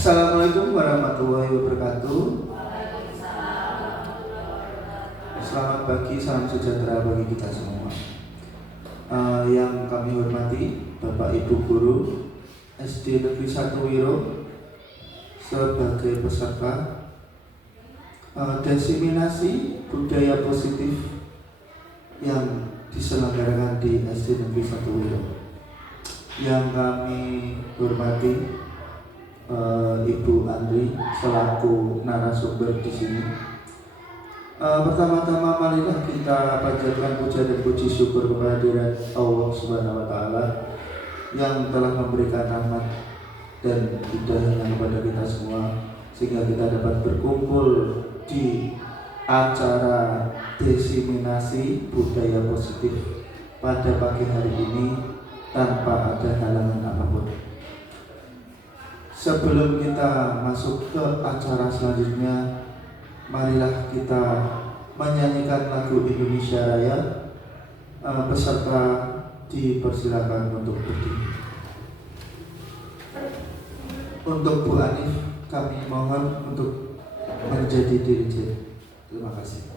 Assalamualaikum warahmatullahi wabarakatuh. Selamat pagi, salam sejahtera bagi kita semua. Yang kami hormati Bapak Ibu Guru SD Negeri 1 Wiro sebagai peserta diseminasi budaya positif yang diselenggarakan di SD Negeri 1 Wiro. Yang kami hormati Ibu Andri selaku narasumber di sini. Pertama-tama marilah kita panjatkan puja dan puji syukur kehadirat Allah Subhanahu wa taala yang telah memberikan rahmat dan hidayahnya kepada kita semua sehingga kita dapat berkumpul di acara diseminasi budaya positif pada pagi hari ini tanpa ada halangan apapun. Sebelum kita masuk ke acara selanjutnya, marilah kita menyanyikan lagu Indonesia Raya. Peserta dipersilakan untuk berdiri. Untuk Bu Anif, kami mohon untuk menjadi dirjen. Terima kasih.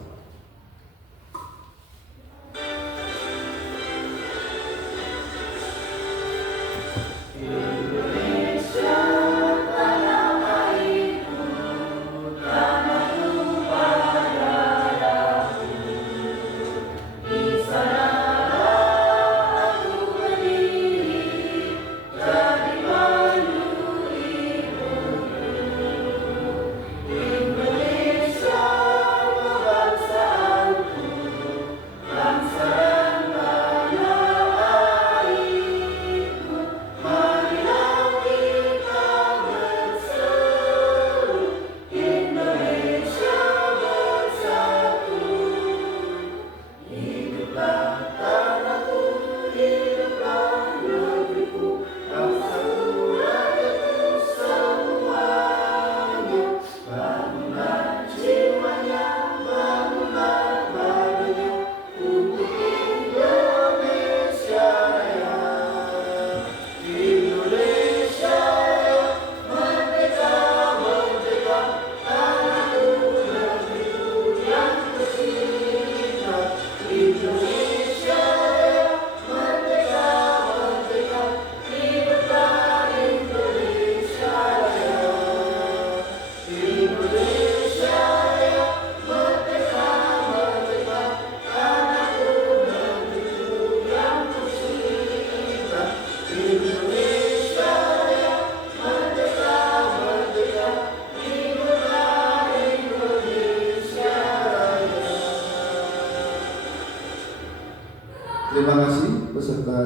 Terima kasih, peserta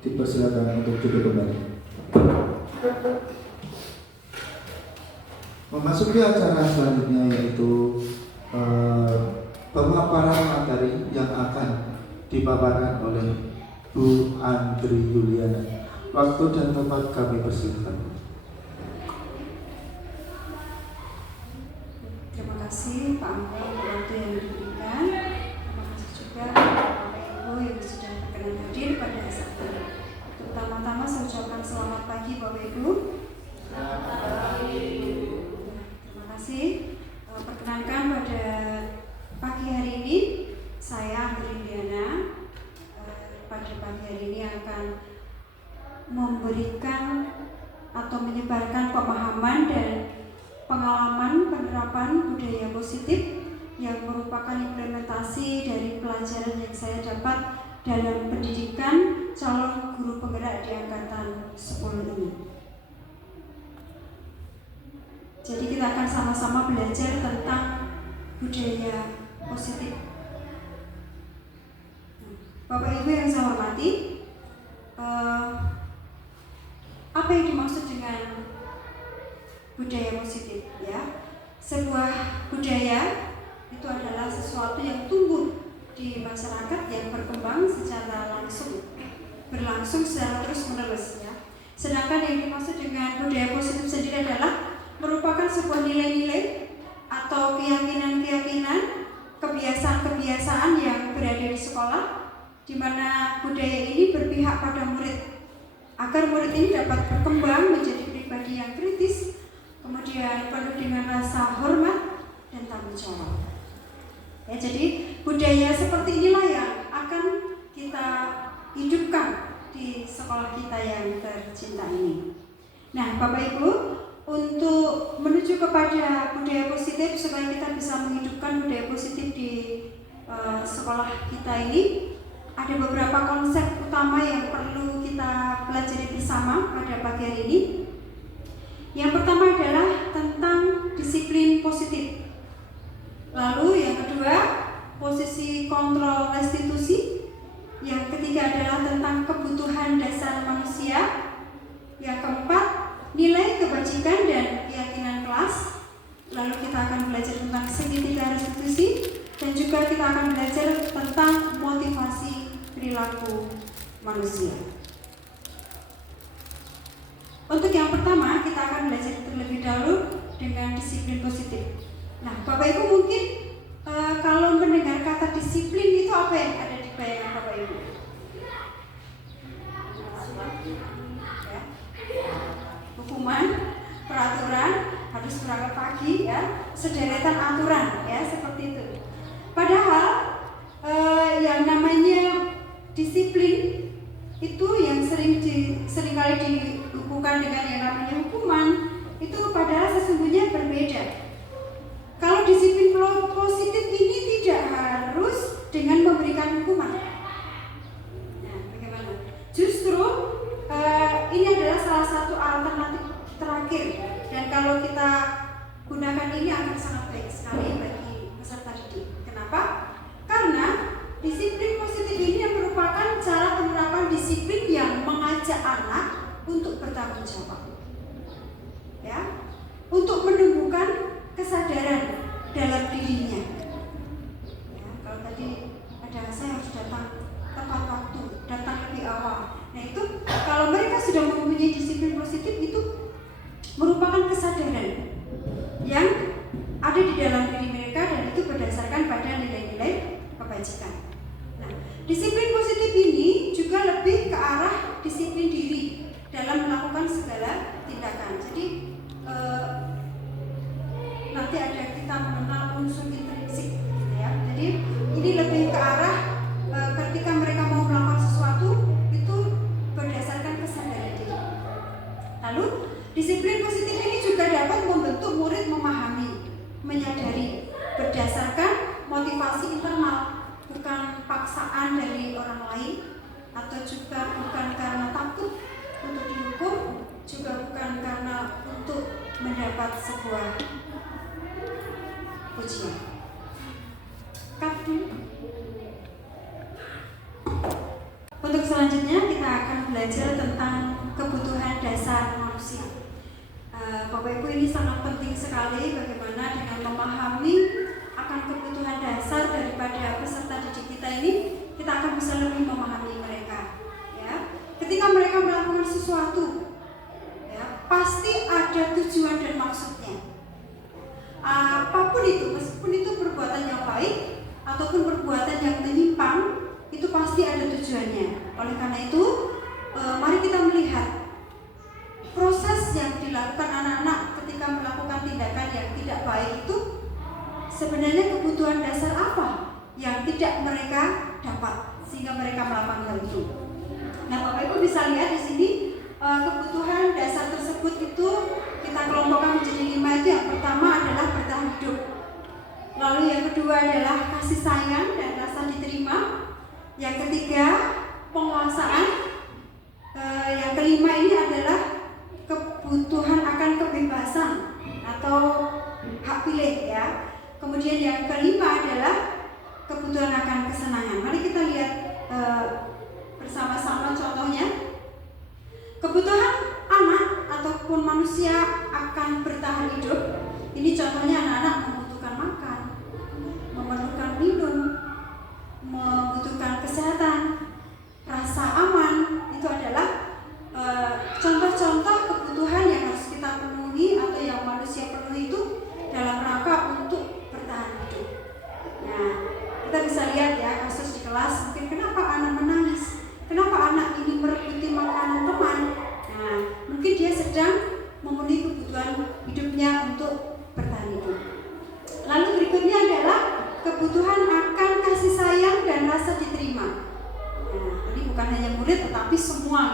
dipersilakan untuk duduk kembali. Memasuki acara selanjutnya yaitu pemaparan materi yang akan dipaparkan oleh Bu Andri Yuliana. Waktu dan tempat kami persilakan. Terima kasih Pak Angga untuk waktu yang diberikan. Terima kasih juga yang sudah berkenan hadir pada saat ini. Pertama-tama saya ucapkan selamat pagi Bapak Ibu. Selamat pagi. Terima kasih. Perkenankan pada pagi hari ini saya Andri Diana pada pagi hari ini akan memberikan atau menyebarkan pemahaman dan pengalaman penerapan budaya positif yang merupakan implementasi dari pelajaran yang saya dapat dalam pendidikan calon guru penggerak di angkatan 10 ini. Jadi kita akan sama-sama belajar tentang budaya positif. Bapak Ibu yang saya hormati, apa yang dimaksud dengan budaya positif? Ya, sebuah budaya itu adalah sesuatu yang tumbuh di masyarakat yang berkembang secara berlangsung secara terus-menerus ya. Sedangkan yang dimaksud dengan budaya positif sendiri adalah merupakan sebuah nilai-nilai atau keyakinan-keyakinan, kebiasaan-kebiasaan yang berada di sekolah, di mana budaya ini berpihak pada murid agar murid ini dapat berkembang menjadi pribadi yang kritis, kemudian penuh dengan rasa hormat dan tanggung jawab. Ya, jadi budaya seperti inilah yang akan kita hidupkan di sekolah kita yang tercinta ini. Nah, Bapak Ibu, untuk menuju kepada budaya positif supaya kita bisa menghidupkan budaya positif di sekolah kita ini, ada beberapa konsep utama yang perlu kita pelajari bersama pada pagi hari ini. Yang pertama adalah tentang disiplin positif. Lalu yang kedua, posisi kontrol restitusi. Yang ketiga adalah tentang kebutuhan dasar manusia. Yang keempat, nilai kebajikan dan keyakinan kelas. Lalu kita akan belajar tentang segitiga restitusi, dan juga kita akan belajar tentang motivasi perilaku manusia. Untuk yang pertama, kita akan belajar terlebih dahulu dengan disiplin positif. Nah, Bapak Ibu mungkin kalau mendengar kata disiplin itu apa yang ada di bayangan Bapak Ibu? Ya. Hukuman, peraturan, harus berangkat pagi, ya, sederetan aturan, ya, seperti itu. Padahal yang namanya disiplin itu yang seringkali dihubungkan dengan yang namanya hukuman, itu padahal sesungguhnya berbeda. Kalau disiplin positif ini tidak harus dengan memberikan hukuman. Nah, bagaimana? Justru ini adalah salah satu alternatif terakhir, dan kalau kita gunakan ini akan sangat baik sekali bagi peserta didik. Kenapa? Karena disiplin positif ini merupakan cara penerapan disiplin yang mengajak anak untuk bertanggung jawab, ya, untuk menumbuhkan kesadaran dalam dirinya. Ya, kalau tadi ada saya harus datang tepat waktu, datang lebih awal. Nah, itu kalau mereka sudah mempunyai disiplin positif, itu merupakan kesadaran yang ada di dalam diri mereka, dan itu berdasarkan pada nilai-nilai kebajikan. Nah, disiplin positif ini juga lebih ke arah disiplin diri dalam melakukan segala tindakan. Jadi nanti ada kita mengenal unsur intrinsik, ya. Jadi ini lebih ke arah ketika mereka mau melakukan sesuatu itu berdasarkan kesadaran diri. Lalu disiplin positif ini juga dapat membentuk murid memahami, menyadari berdasarkan motivasi internal, bukan paksaan dari orang lain, atau juga bukan karena takut untuk dihukum, juga bukan karena untuk mendapat sebuah pujian. Untuk selanjutnya kita akan belajar tentang kebutuhan dasar manusia. Bapak Ibu, ini sangat penting sekali bagaimana dengan memahami akan kebutuhan dasar daripada peserta didik kita ini, kita akan bisa lebih memahami mereka. Ya, ketika mereka melakukan sesuatu, ya, pasti ada tujuan dan maksudnya. Apapun itu, meskipun itu perbuatan yang baik ataupun perbuatan yang menyimpang, itu pasti ada tujuannya. Oleh karena itu, mari kita melihat proses yang dilakukan anak-anak ketika melakukan tindakan yang tidak baik itu sebenarnya kebutuhan dasar apa yang tidak mereka dapat sehingga mereka melakukan hal itu. Nah, Bapak Ibu bisa lihat di sini kebutuhan dasar tersebut itu kita kelompokkan menjadi 5. Itu yang pertama adalah bertahan hidup. Lalu yang kedua adalah kasih sayang dan rasa diterima. Yang ketiga, penguasaan. Yang kelima ini adalah kebutuhan akan kebebasan atau hak pilih, ya. Kemudian yang kelima adalah kebutuhan akan kesenangan. Mari kita lihat bersama-sama contohnya. Kebutuhan anak ataupun manusia akan bertahan hidup. Ini contohnya anak-anak membutuhkan makan, memerlukan minum, membutuhkan kesehatan, rasa aman. Itu adalah contoh-contoh kebutuhan yang harus kita penuhi atau yang manusia penuhi itu dalam rangka untuk bertahan hidup. Nah, kita bisa lihat, ya, kasus di kelas, mungkin kenapa anak menangis, kenapa anak ini merebuti makanan teman. Nah, mungkin dia sedang memenuhi kebutuhan hidupnya hanya murid tetapi semua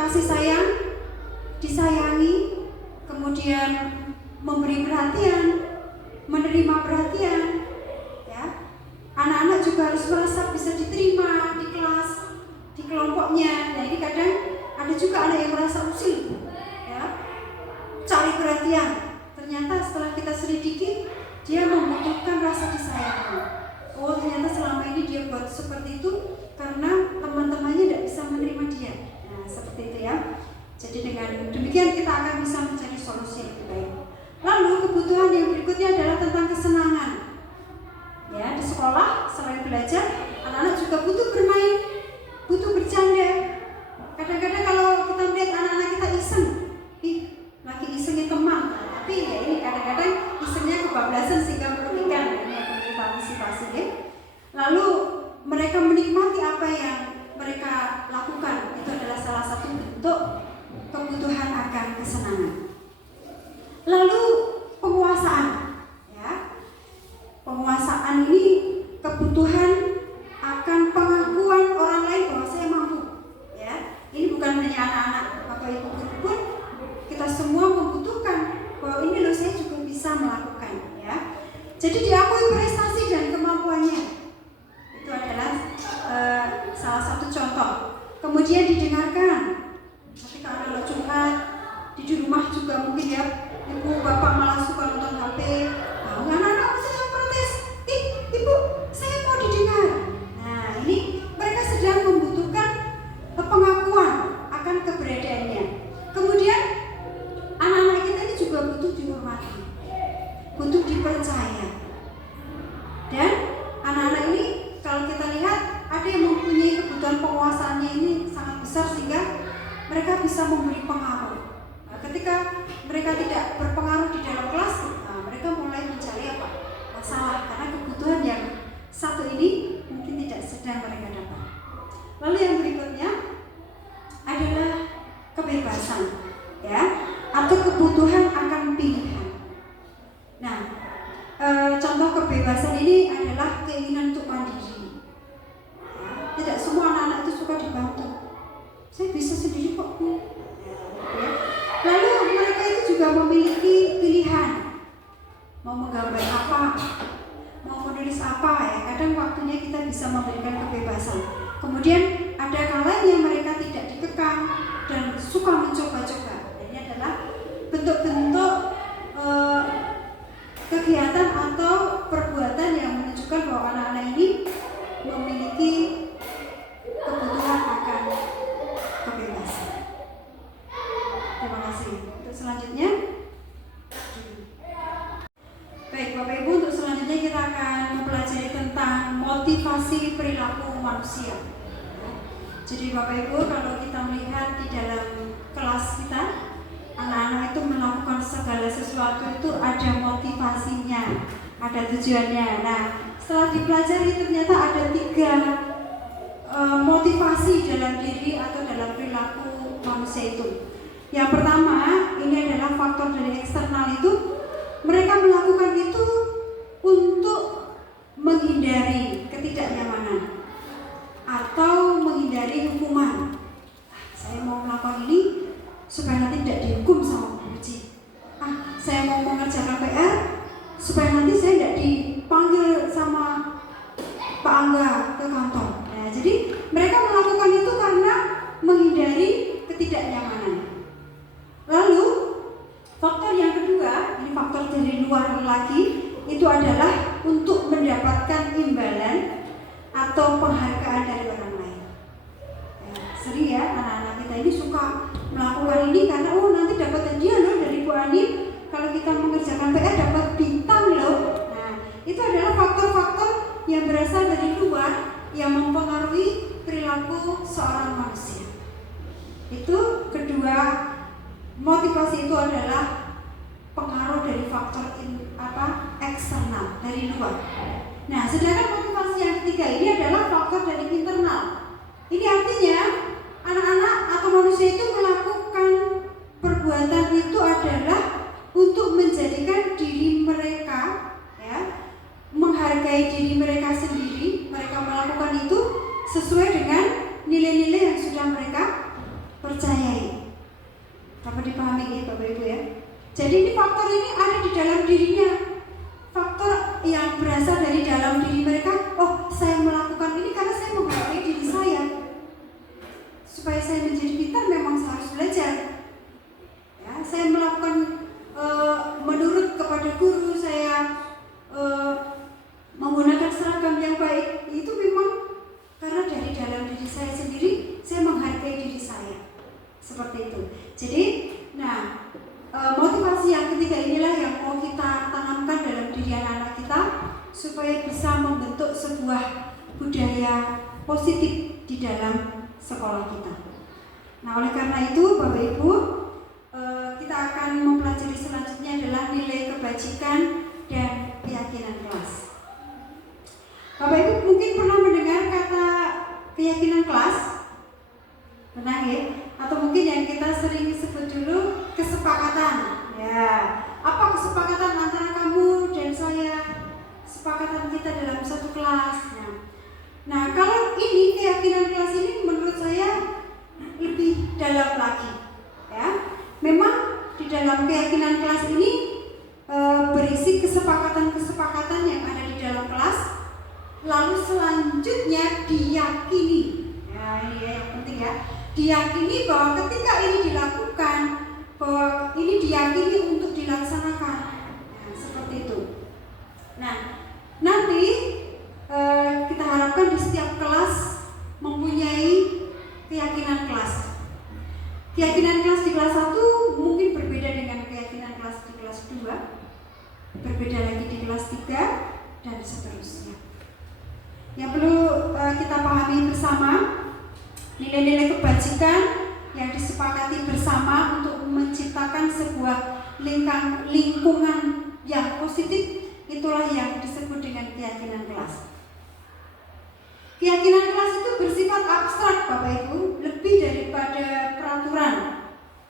kasih sayang, disayangi, kemudian memberi perhatian, menerima perhatian, ya. Anak-anak juga harus merasa bisa diterima di kelas, di kelompoknya. Nah, ini kadang ada juga anak yang merasa usil, ya, cari perhatian. Ternyata setelah kita selidiki, dia membutuhkan rasa disayangi. Oh, ternyata selama ini dia buat seperti itu karena teman-temannya tidak bisa menerima dia. Nah, seperti itu ya. Jadi dengan demikian kita akan bisa mencari solusi yang lebih baik. Lalu kebutuhan yang berikutnya adalah tentang kesenangan. Ya, di sekolah selain belajar, anak-anak juga butuh bermain, butuh bercanda. Kadang-kadang kalau kita melihat anak-anak kita iseng, lagi isengin teman, tapi ya ini kadang-kadang isengnya kebablasan sehingga merugikan. Ini yang perlu kita antisipasi ya. Lalu mereka menikmati apa yang mereka lakukan, itu adalah salah satu bentuk kebutuhan akan kesenangan. Lalu penguasaan, ya. Penguasaan ini kebutuhan akan pengakuan orang lain bahwa saya mampu, ya. Ini bukan hanya anak-anak, Bapak Ibu guru pun kita semua membutuhkan bahwa ini loh saya juga bisa melakukan, ya. Jadi diakui prestasi dan kemampuannya, itu adalah salah satu contoh. Kemudian didengarkan. Ketika anak curhat di rumah juga mungkin ya, ibu bapak malah suka nonton HP. Nah, anak-anak sedang protes, ibu saya mau didengar. Nah, ini mereka sedang membutuhkan pengakuan akan keberadaannya. Kemudian anak-anak kita ini juga butuh dihormati, butuh dipercaya. Dan anak-anak ini kalau kita lihat ada yang mempunyai kebutuhan penguasaannya ini sangat besar sehingga mereka bisa memberi pengaruh. Nah, ketika mereka tidak berpengaruh di dalam kelas, mereka mulai mencari masalah karena kebutuhan yang satu ini mungkin tidak sedang mereka dapat. Lalu yang berikutnya adalah kebebasan, ya, atau kebutuhan akan pilihan. Nah, contoh kebebasan ini adalah keinginan untuk mandiri. Ya, tidak semua anak-anak itu suka dibantu. Saya bisa sendiri kok. Ya. Lalu mereka itu juga memiliki pilihan, mau menggambar apa, mau menulis apa, ya. Kadang waktunya kita bisa memberikan kebebasan. Kemudian ada kalanya mereka tidak dikekang dan suka mencoba-coba. Ini adalah bentuk-bentuk kegiatan atau perbuatan yang menunjukkan bahwa anak-anak ini memiliki kebutuhan akan kebebasan. Terima kasih. Untuk selanjutnya, baik Bapak Ibu, untuk selanjutnya kita akan mempelajari tentang motivasi perilaku manusia. Jadi Bapak Ibu, kalau kita melihat di dalam kelas kita, anak-anak itu melakukan segala sesuatu itu ada motivasinya, ada tujuannya. Nah, setelah dipelajari ternyata ada 3 motivasi dalam diri atau dalam perilaku manusia itu. Yang pertama, ini adalah faktor dari eksternal itu. Mereka melakukan itu untuk menghindari ketidaknyamanan atau menghindari hukuman. Saya mau melakukan ini supaya nanti tidak dihukum sama Bu Uci. Saya mau mengerjakan PR supaya nanti saya tidak dipanggil sama Pak Angga ke kantor. Nah, jadi mereka melakukan itu karena menghindari ketidaknyamanan. Lalu faktor yang kedua, ini faktor dari luar lagi, itu adalah untuk mendapatkan imbalan atau penghargaan dari orang lain. Sering ya anak-anak kita ini suka melakukan ini karena nanti dapat hadiah loh dari Bu Ani. Kalau kita mengerjakan PR dapat bintang loh. Nah, itu adalah faktor-faktor yang berasal dari luar yang mempengaruhi perilaku seorang manusia. Itu kedua, motivasi itu adalah pengaruh dari faktor eksternal dari luar. Nah, sedangkan motivasi yang ketiga ini adalah faktor dari internal. Ini artinya anak-anak atau manusia itu melakukan perbuatan itu adalah untuk menjadikan diri mereka, ya, menghargai diri mereka sendiri. Mereka melakukan itu sesuai dengan Jadi ini faktor ini ada di dalam dirinya, faktor yang berasal dari dalam diri mereka. Oh, saya melakukan ini karena saya menghargai diri saya. Supaya saya menjadi pintar memang saya harus belajar. Ya, saya melakukan menurut kepada guru saya, menggunakan seragam yang baik, itu memang karena dari dalam diri saya sendiri, saya menghargai diri saya. Seperti itu. Jadi, motivasi yang ketiga inilah yang mau kita tanamkan dalam diri anak-anak kita supaya bisa membentuk sebuah budaya positif di dalam sekolah kita. Nah, oleh karena itu, Bapak Ibu, kita akan mempelajari selanjutnya adalah nilai kebajikan dan keyakinan kelas. Bapak Ibu mungkin pernah mendengar kata keyakinan kelas? Pernah ya? Atau mungkin yang kita sering sebut dulu kesepakatan. Ya, apa kesepakatan antara kamu dan saya? Kesepakatan kita dalam satu kelas. Nah, kalau ini keyakinan kelas ini menurut saya lebih dalam lagi. Ya, memang di dalam keyakinan kelas ini berisi kesepakatan-kesepakatan yang ada di dalam kelas. Lalu selanjutnya diyakini. Ya, ini ya yang penting ya. Diyakini bahwa ketika ini dilakukan, bahwa ini diyakini untuk dilaksanakan. Nah, seperti itu. Nah, nanti kita harapkan di setiap kelas mempunyai keyakinan kelas. Keyakinan kelas di kelas 1 mungkin berbeda dengan keyakinan kelas di kelas 2, berbeda lagi di kelas 3, dan seterusnya. Yang perlu kita pahami bersama, nilai-nilai kebajikan yang disepakati bersama untuk menciptakan sebuah lingkungan yang positif, itulah yang disebut dengan keyakinan kelas. Keyakinan kelas itu bersifat abstrak, Bapak Ibu, lebih daripada peraturan.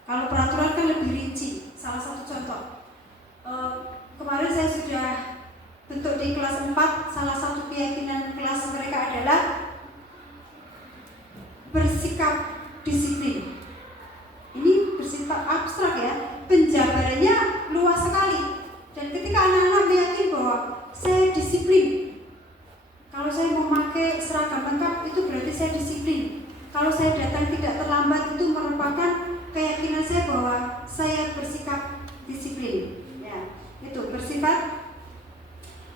Kalau peraturan kan lebih rinci. Salah satu contoh, kemarin saya sudah bentuk di kelas 4, salah satu keyakinan kelas mereka adalah bersikap disiplin. Ini bersifat abstrak ya, penjabarannya luas sekali. Dan ketika anak-anak meyakini bahwa saya disiplin, kalau saya memakai seragam lengkap itu berarti saya disiplin. Kalau saya datang tidak terlambat itu merupakan keyakinan saya bahwa saya bersikap disiplin. Ya, itu bersifat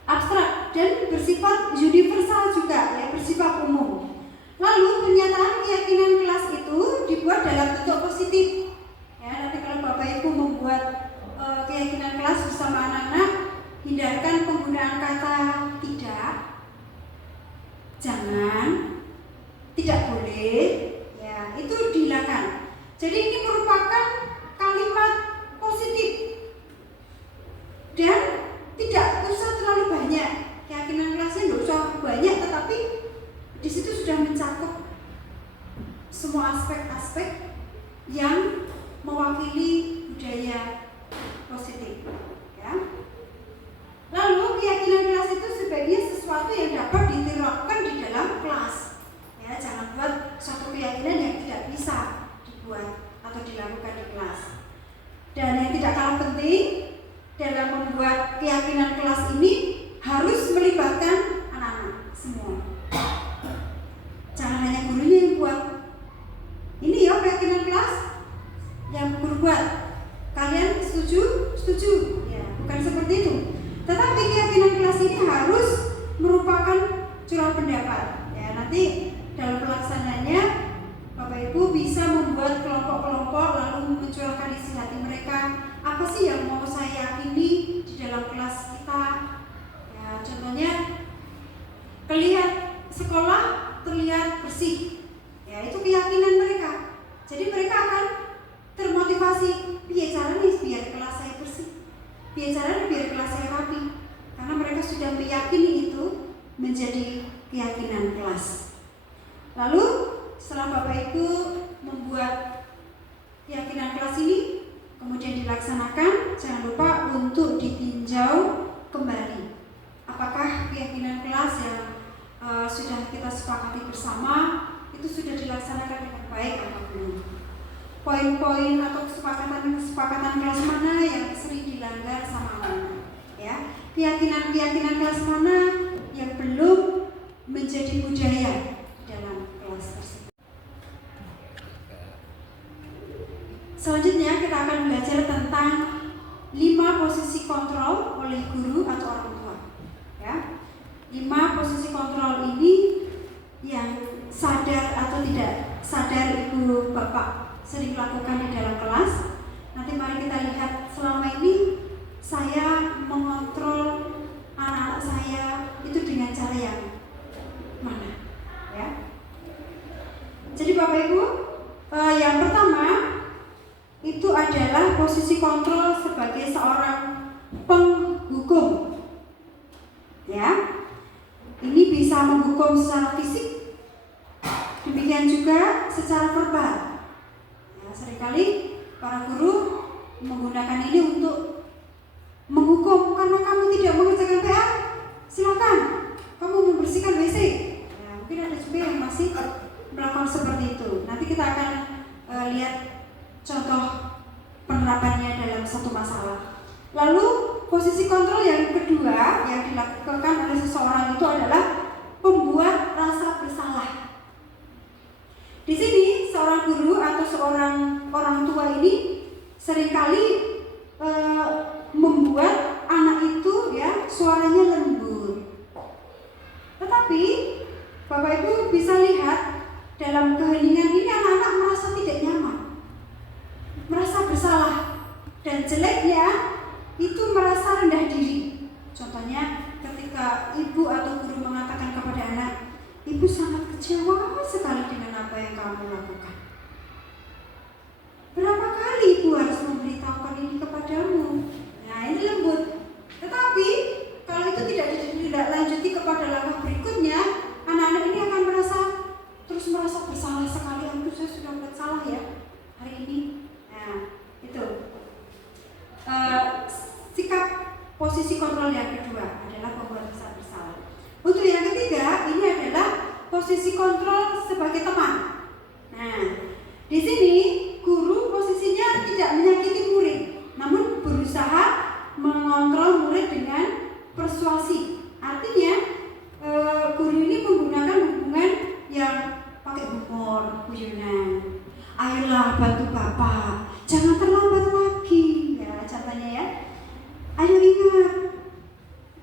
abstrak dan bersifat universal juga, ya, bersifat umum. Lalu pernyataan keyakinan kelas itu dibuat dalam bentuk positif. Ya, nanti kalau Bapak Ibu membuat keyakinan kelas bersama anak-anak, hindarkan penggunaan kata tidak, jangan, tidak boleh, ya, itu dihilangkan. Jadi ini merupakan kalimat positif dan tidak usah terlalu banyak. Keyakinan kelasnya tidak usah banyak, tetapi di situ sudah mencakup semua aspek-aspek yang mewakili budaya positif. Ya. Lalu keyakinan kelas itu sebaiknya sesuatu yang dapat diterapkan di dalam kelas. Ya, jangan buat suatu keyakinan yang tidak bisa dibuat atau dilakukan di kelas. Dan yang tidak kalah penting dalam membuat keyakinan kelas ini harus melibatkan anak-anak semua. Jangan hanya gurunya yang buat. Ini ya keyakinan kelas yang guru buat. Kalian setuju? Setuju. Ya, bukan seperti itu. Tetapi keyakinan kelas ini harus merupakan curah pendapat. Ya, nanti dalam pelaksananya Bapak Ibu bisa membuat kelompok-kelompok lalu mencurahkan isi hati mereka. Apa sih yang mau saya yakini di dalam kelas kita? Ya, contohnya terlihat sekolah terlihat bersih. Ya, itu keyakinan mereka. Jadi mereka akan termotivasi, piye caranya biar kelas saya bersih, piye caranya biar kelas saya rapi. Karena mereka sudah meyakini itu menjadi keyakinan kelas. Lalu setelah Bapak Ibu membuat keyakinan kelas ini kemudian dilaksanakan, jangan lupa untuk ditinjau kembali. Apakah keyakinan kelas yang sudah kita sepakati bersama itu sudah dilaksanakan dengan baik atau belum? poin-poin atau kesepakatan kelas mana yang sering dilanggar sama anak-anak, ya. Keyakinan kelas mana yang belum menjadi budaya dalam kelas tersebut. Selanjutnya kita akan belajar tentang 5 posisi kontrol oleh guru atau orang tua, ya. 5 posisi kontrol ini yang sadar atau tidak sadar ibu bapak sering lakukan di dalam kelas. Nanti mari kita lihat selama ini saya mengontrol anak-anak saya itu dengan cara yang mana, ya. Jadi Bapak Ibu, yang pertama itu adalah posisi kontrol sebagai seorang penghukum, ya. Ini bisa menghukum secara fisik, demikian juga secara verbal. Ya, seringkali para guru menggunakan ini untuk menghukum karena kamu tidak mengerjakan PR, silakan kamu membersihkan WC. Ya, mungkin ada juga yang masih melakukan seperti itu. Nanti kita akan lihat contoh penerapannya dalam satu masalah. Lalu posisi kontrol yang kedua yang dilakukan oleh seseorang itu adalah pembuat rasa bersalah. Di sini seorang guru atau seorang orang tua ini seringkali membuat anak itu ya suaranya lembut. Tetapi Bapak Ibu bisa lihat dalam keheningan ini anak-anak merasa tidak nyaman, merasa bersalah, dan jeleknya itu merasa rendah diri. Contohnya ketika ibu atau guru mengatakan kepada anak, ibu sangat kecewa sekali dengan apa yang kamu lakukan. Berapa kali ibu harus memberitahukan ini kepadamu? Nah, ini lembut. Tetapi kalau itu tidak lanjuti kepada langkah berikutnya, anak-anak ini akan merasa bersalah sekali. Saya sudah buat salah ya hari ini. Nah, itu sikap posisi kontrol yang kedua adalah pembuat rasa bersalah. Untuk yang ketiga, ini adalah posisi kontrol sebagai teman. Nah, di sini guru posisinya tidak menyakiti murid, namun berusaha mengontrol murid dengan persuasi. Artinya, guru ini menggunakan hubungan yang pakai humor, guyonan. Ayolah bantu bapak, jangan terlambat lagi. Ya, contohnya ya. Ayo ingat,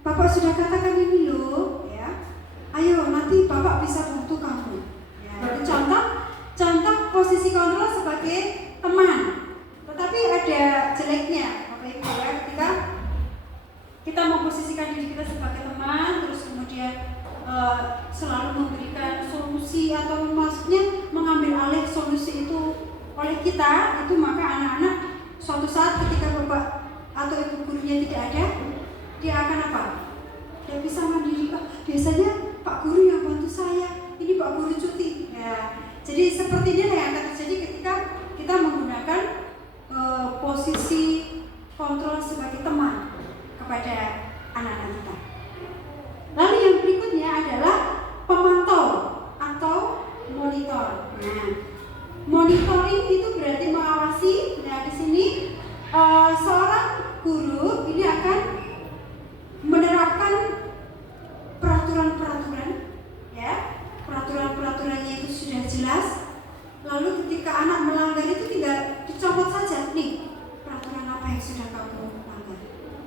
bapak sudah katakan ini loh, ya. Ayo nanti bapak bisa bantu kamu. Ya, itu contoh posisi kontrol sebagai teman. Tetapi ada jeleknya, Bapak Ibu ya, ketika kita memposisikan diri kita sebagai teman, terus kemudian selalu memberikan solusi atau maksudnya mengambil alih solusi itu oleh kita, itu maka anak-anak suatu saat ketika bapak atau ibu gurunya tidak ada, dia akan apa? Dia bisa mandiri. Biasanya Pak Guru yang bantu saya, ini Pak Guru cuti. Ya, jadi seperti ini yang akan terjadi ketika kita menggunakan posisi kontrol sebagai teman kepada anak-anak kita. Lalu yang berikutnya adalah pemantau atau monitor. Nah, monitoring itu berarti mengawasi. Nah, di sini seorang guru ini akan menerapkan peraturan-peraturan, ya, peraturan-peraturannya itu sudah jelas. Lalu ketika anak melanggar itu tinggal dicopot saja, nih peraturan apa yang sudah kamu langgar,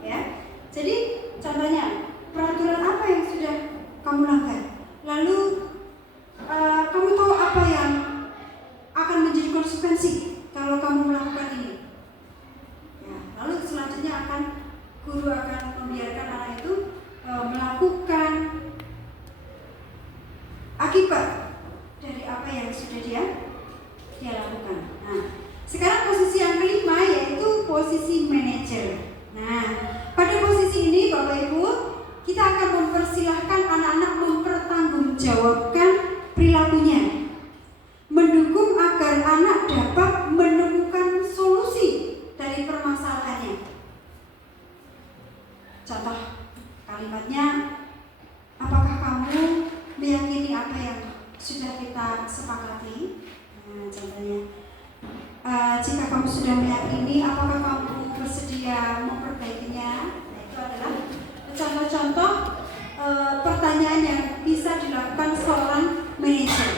ya. Jadi contohnya peraturan apa yang sudah kamu langgar, lalu kamu tahu apa yang akan menjadi konsekuensi kalau kamu melakukan ini. Ya, lalu selanjutnya guru akan membiarkan anak itu melakukan akibat dari apa yang sudah dia lakukan. Nah, sekarang posisi yang kelima yaitu posisi manajer. Nah, pada posisi ini Bapak Ibu, kita akan mempersilahkan anak-anak mempertanggungjawabkan perilakunya, mendukung agar anak dapat menemukan solusi dari permasalahannya. Contoh kalimatnya, apakah kamu meyakini apa yang sudah kita sepakati? Nah, contohnya, sudah meyakini, apakah kamu bersedia memperbaikinya? Nah, itu adalah contoh-contoh pertanyaan yang bisa dilakukan seorang manajer.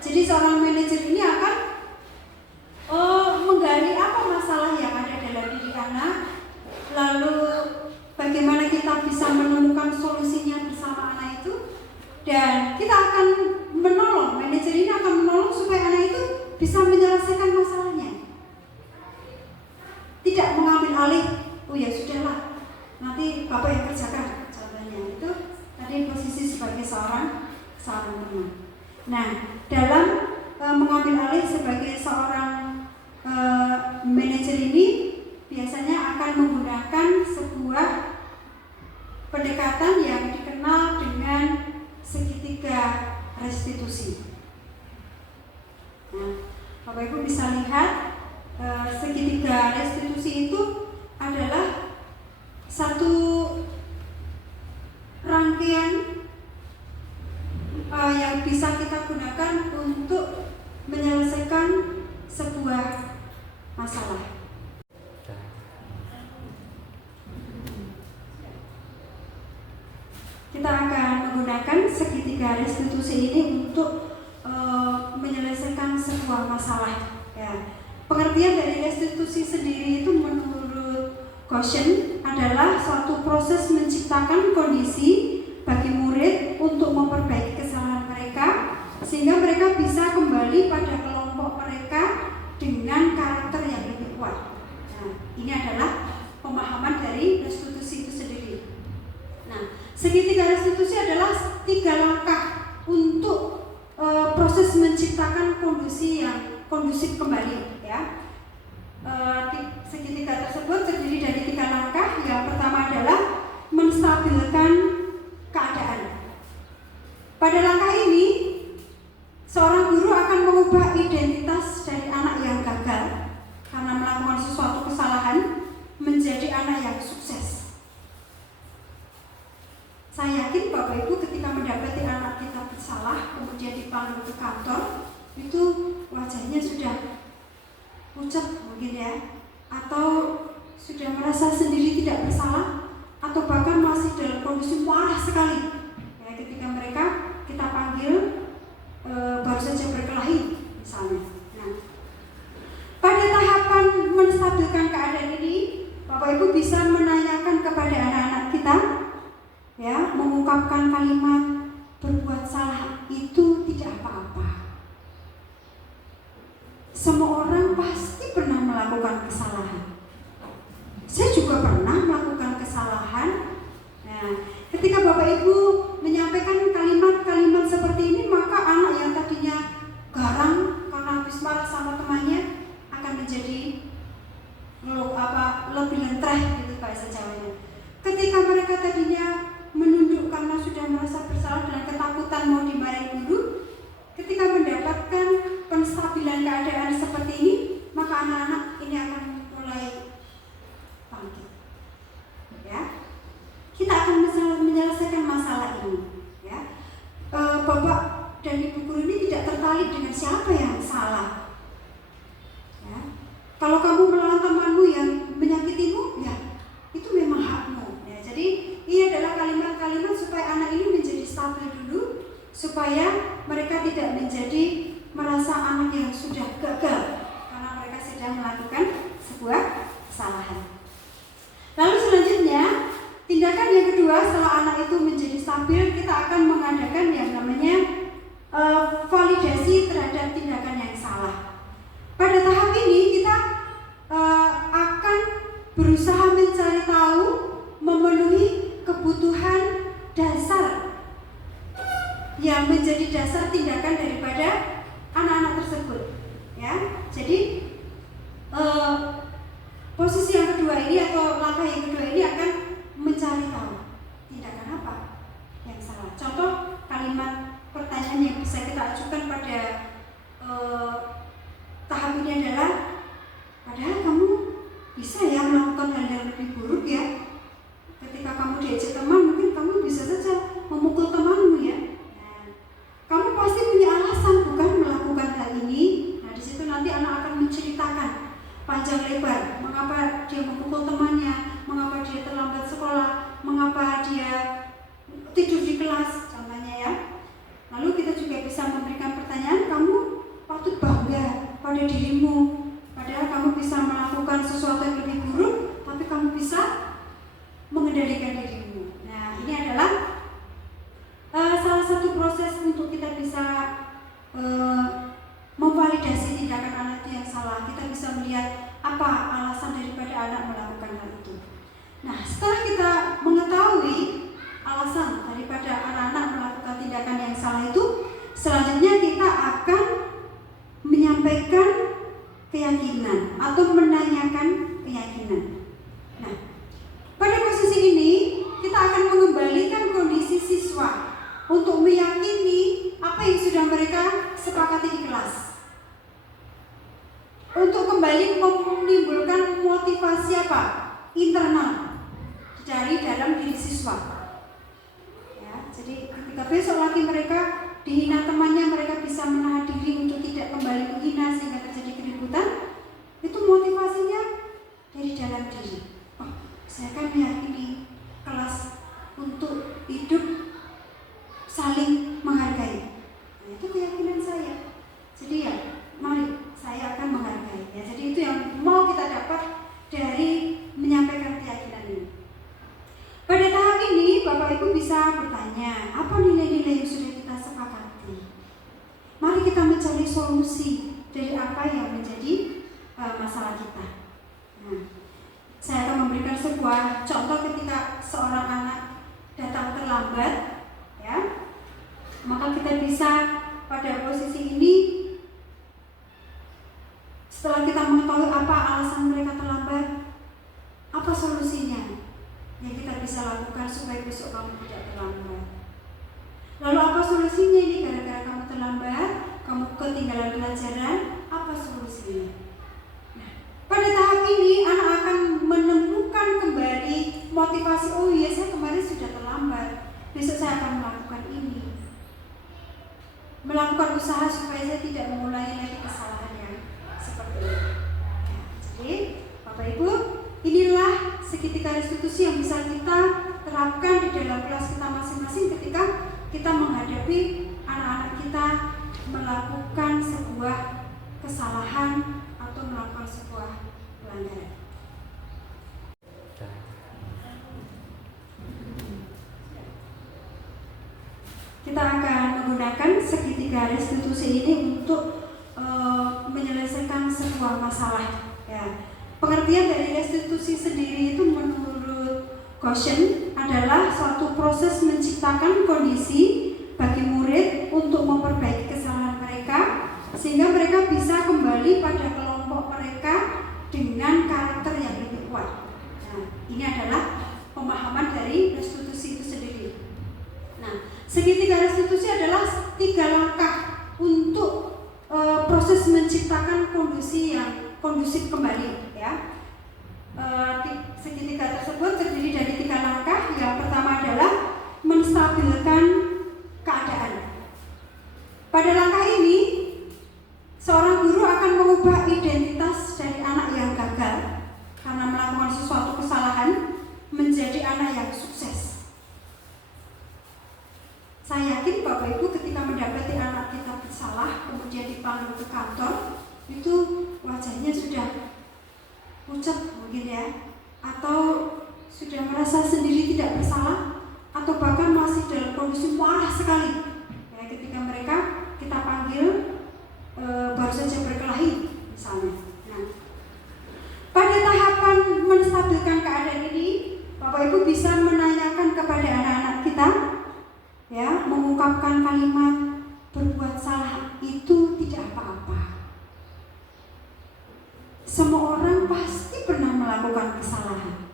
Jadi seorang manajer ini akan menggali apa masalah yang ada dalam diri anak, lalu bagaimana kita bisa menemukan solusinya bersama anak itu, dan kita akan menolong, manajer ini akan menolong supaya anak itu bisa menyelesaikan masalahnya. Tidak mengambil alih, oh ya sudahlah, nanti bapak yang kerjakan, contohnya itu tadi posisi sebagai seorang teman. Nah, dalam mengambil alih sebagai seorang manajer ini biasanya akan menggunakan sebuah pendekatan yang dikenal dengan segitiga restitusi. Nah, Bapak Ibu bisa lihat segitiga restitusi itu adalah satu rangkaian yang bisa kita gunakan untuk menyelesaikan sebuah masalah. Kita akan menggunakan segitiga restitusi ini untuk menyelesaikan sebuah masalah. Ya. Pengertian dari restitusi sendiri itu menurut Goshen adalah suatu proses menciptakan kondisi bagi murid untuk memperbaiki kesalahan mereka sehingga mereka bisa kembali pada kelompok mereka dengan karakter yang lebih kuat. Nah, ini adalah pemahaman dari restitusi itu sendiri. Nah, segitiga restitusi adalah 3 langkah untuk proses menciptakan kondisi yang kondusif kembali, ya. Segitiga tersebut terdiri dari 3 langkah. Yang pertama adalah menstabilkan keadaan. Pada langkah ini, seorang guru akan mengubah identitas dari anak yang gagal karena melakukan sesuatu kesalahan menjadi anak yang sukses. Saya yakin Bapak Ibu ketika mendapati anak kita bersalah kemudian dipanggil ke kantor, itu wajahnya sudah pucat mungkin ya, atau sudah merasa sendiri tidak bersalah, atau bahkan masih dalam kondisi marah sekali ya, ketika mereka kita panggil baru saja berkelahi misalnya. Nah, pada tahapan menstabilkan keadaan ini, Bapak Ibu bisa menanyakan kepada anak-anak kita, ya, mengungkapkan kalimat berbuat salah itu tidak apa-apa. Semua orang pasti pernah melakukan kesalahan. Saya juga pernah melakukan kesalahan. Nah, ketika Bapak Ibu menyampaikan kalimat-kalimat seperti ini, maka anak yang tadinya garang karena habis marah sama temannya akan menjadi lebih lentreh gitu bahasa Jawanya. Ketika mereka tadinya menunduk karena sudah merasa bersalah dan ketakutan mau dimarahi guru, ketika mendapatkan penstabilan keadaan seperti ini, maka anak-anak ini akan mulai bangkit. Ya, kita akan menyelesaikan masalah ini. Ya, Bapak dan Ibu guru ini tidak tertarik dengan siapa yang salah. Ya, kalau kamu melawan temanmu yang menyakitimu, ya itu memang hakmu. Ya, jadi ini adalah kalimat-kalimat supaya anak ini menjadi stabil dulu, supaya mereka tidak menjadi merasa anak yang sudah gagal karena mereka sudah melakukan sebuah kesalahan. Lalu selanjutnya, tindakan yang kedua setelah anak itu menjadi stabil, kita akan mengadakan yang namanya validasi terhadap tindakan yang salah. Pada tahap ini kita akan berusaha mencari tahu, memenuhi kebutuhan dasar yang menjadi dasar tindakan daripada anak-anak tersebut. Ya, jadi posisi yang kedua ini atau langkah yang kedua ini akan mencari tahu tindakan apa yang salah. Contoh kalimat pertanyaan yang bisa kita ajukan pada tahap ini adalah, padahal kamu bisa ya melakukan hal yang lebih buruk ya. Ketika kamu diajak teman, mungkin kamu bisa saja memukul temanmu ya. Nah, kamu pasti punya alasan bukan melakukan hal ini. Nah, di situ nanti anak akan menceritakan panjang lebar, mengapa dia memukul temannya, mengapa dia terlambat sekolah, mengapa dia tidur di kelas, contohnya ya. Lalu kita juga bisa memberikan pertanyaan, kamu patut bangga pada dirimu, padahal kamu bisa melakukan sesuatu yang lebih buruk, tapi kamu bisa mengendalikan dirimu. Nah, ini adalah salah satu proses untuk kita bisa memvalidasi tindakan anak itu yang salah. Kita bisa melihat apa alasan daripada anak melakukan hal itu. Nah, setelah kita mengetahui alasan daripada anak-anak melakukan tindakan yang salah itu, selanjutnya kita akan menyampaikan keyakinan atau menanyakan keyakinan. Nah, pada posisi ini kita akan mengembalikan kondisi siswa untuk meyakini apa yang sudah mereka sepakati di kelas, untuk kembali menimbulkan motivasi apa? Internal dari dalam diri siswa. Ya, jadi ketika besok lagi mereka dihina temannya, mereka bisa menahan diri untuk tidak kembali menghina sehingga terjadi keributan. Itu motivasinya dari dalam diri. Oh, saya kan meyakini kelas untuk hidup saling menghargai. Nah, itu keyakinan saya. Jadi ya, mari saya akan menghargai. Ya, jadi itu yang mau kita dapat dari menyampaikan keyakinan ini. Pada tahap ini, Bapak Ibu bisa bertanya, apa nilai-nilai yang sudah kita sepakati? Mari kita mencari solusi dari apa yang menjadi masalah kita. Nah, saya akan memberikan sebuah contoh ketika seorang anak datang terlambat, ya. Maka kita bisa pada posisi ini, setelah kita mengetahui apa alasan mereka terlambat, apa solusinya yang kita bisa lakukan supaya besok kamu tidak terlambat. Lalu apa solusinya ini gara-gara kamu terlambat, kamu ketinggalan pelajaran, apa solusinya? Nah, pada tahap ini anak akan menemukan kembali motivasi, oh iya saya kemarin sudah terlambat, besok saya akan melakukan ini. Melakukan usaha supaya saya tidak mengulangi lagi kesalahan yang seperti ini. Ya, jadi Bapak Ibu, inilah segitiga restitusi yang bisa kita terapkan di dalam kelas kita masing-masing ketika kita menghadapi anak-anak kita melakukan sebuah kesalahan atau melakukan sebuah pelanggaran. Kita akan menggunakan segitiga restitusi ini untuk menyelesaikan sebuah masalah. Ya. Pengertian dari restitusi sendiri itu menurut Goshen adalah suatu proses menciptakan kondisi bagi murid untuk memperbaiki kesalahan mereka sehingga mereka bisa kembali pada kelompok mereka dengan karakter yang lebih kuat. Nah, ini adalah pemahaman dari restitusi itu sendiri. Nah, segitiga restitusi adalah 3 langkah untuk proses menciptakan kondisi yang kondusif kembali, ya. Segitiga tersebut terdiri dari 3 langkah. Yang pertama adalah menstabilkan keadaan. Pada langkah ini, seorang guru akan mengubah identitas dari anak yang gagal karena melakukan sesuatu kesalahan menjadi anak yang sukses. Saya yakin Bapak Ibu ketika mendapati anak kita bersalah kemudian dipanggil ke kantor, itu wajahnya sudah pucat mungkin ya, atau sudah merasa sendiri tidak bersalah, atau bahkan masih dalam kondisi marah sekali ya, ketika mereka kita panggil baru saja berkelahi misalnya. Nah, pada tahapan menstabilkan keadaan ini, Bapak Ibu bisa menanyakan kepada anak-anak kita, ya, mengungkapkan kalimat berbuat salah itu tidak apa-apa. Semua orang pasti pernah melakukan kesalahan.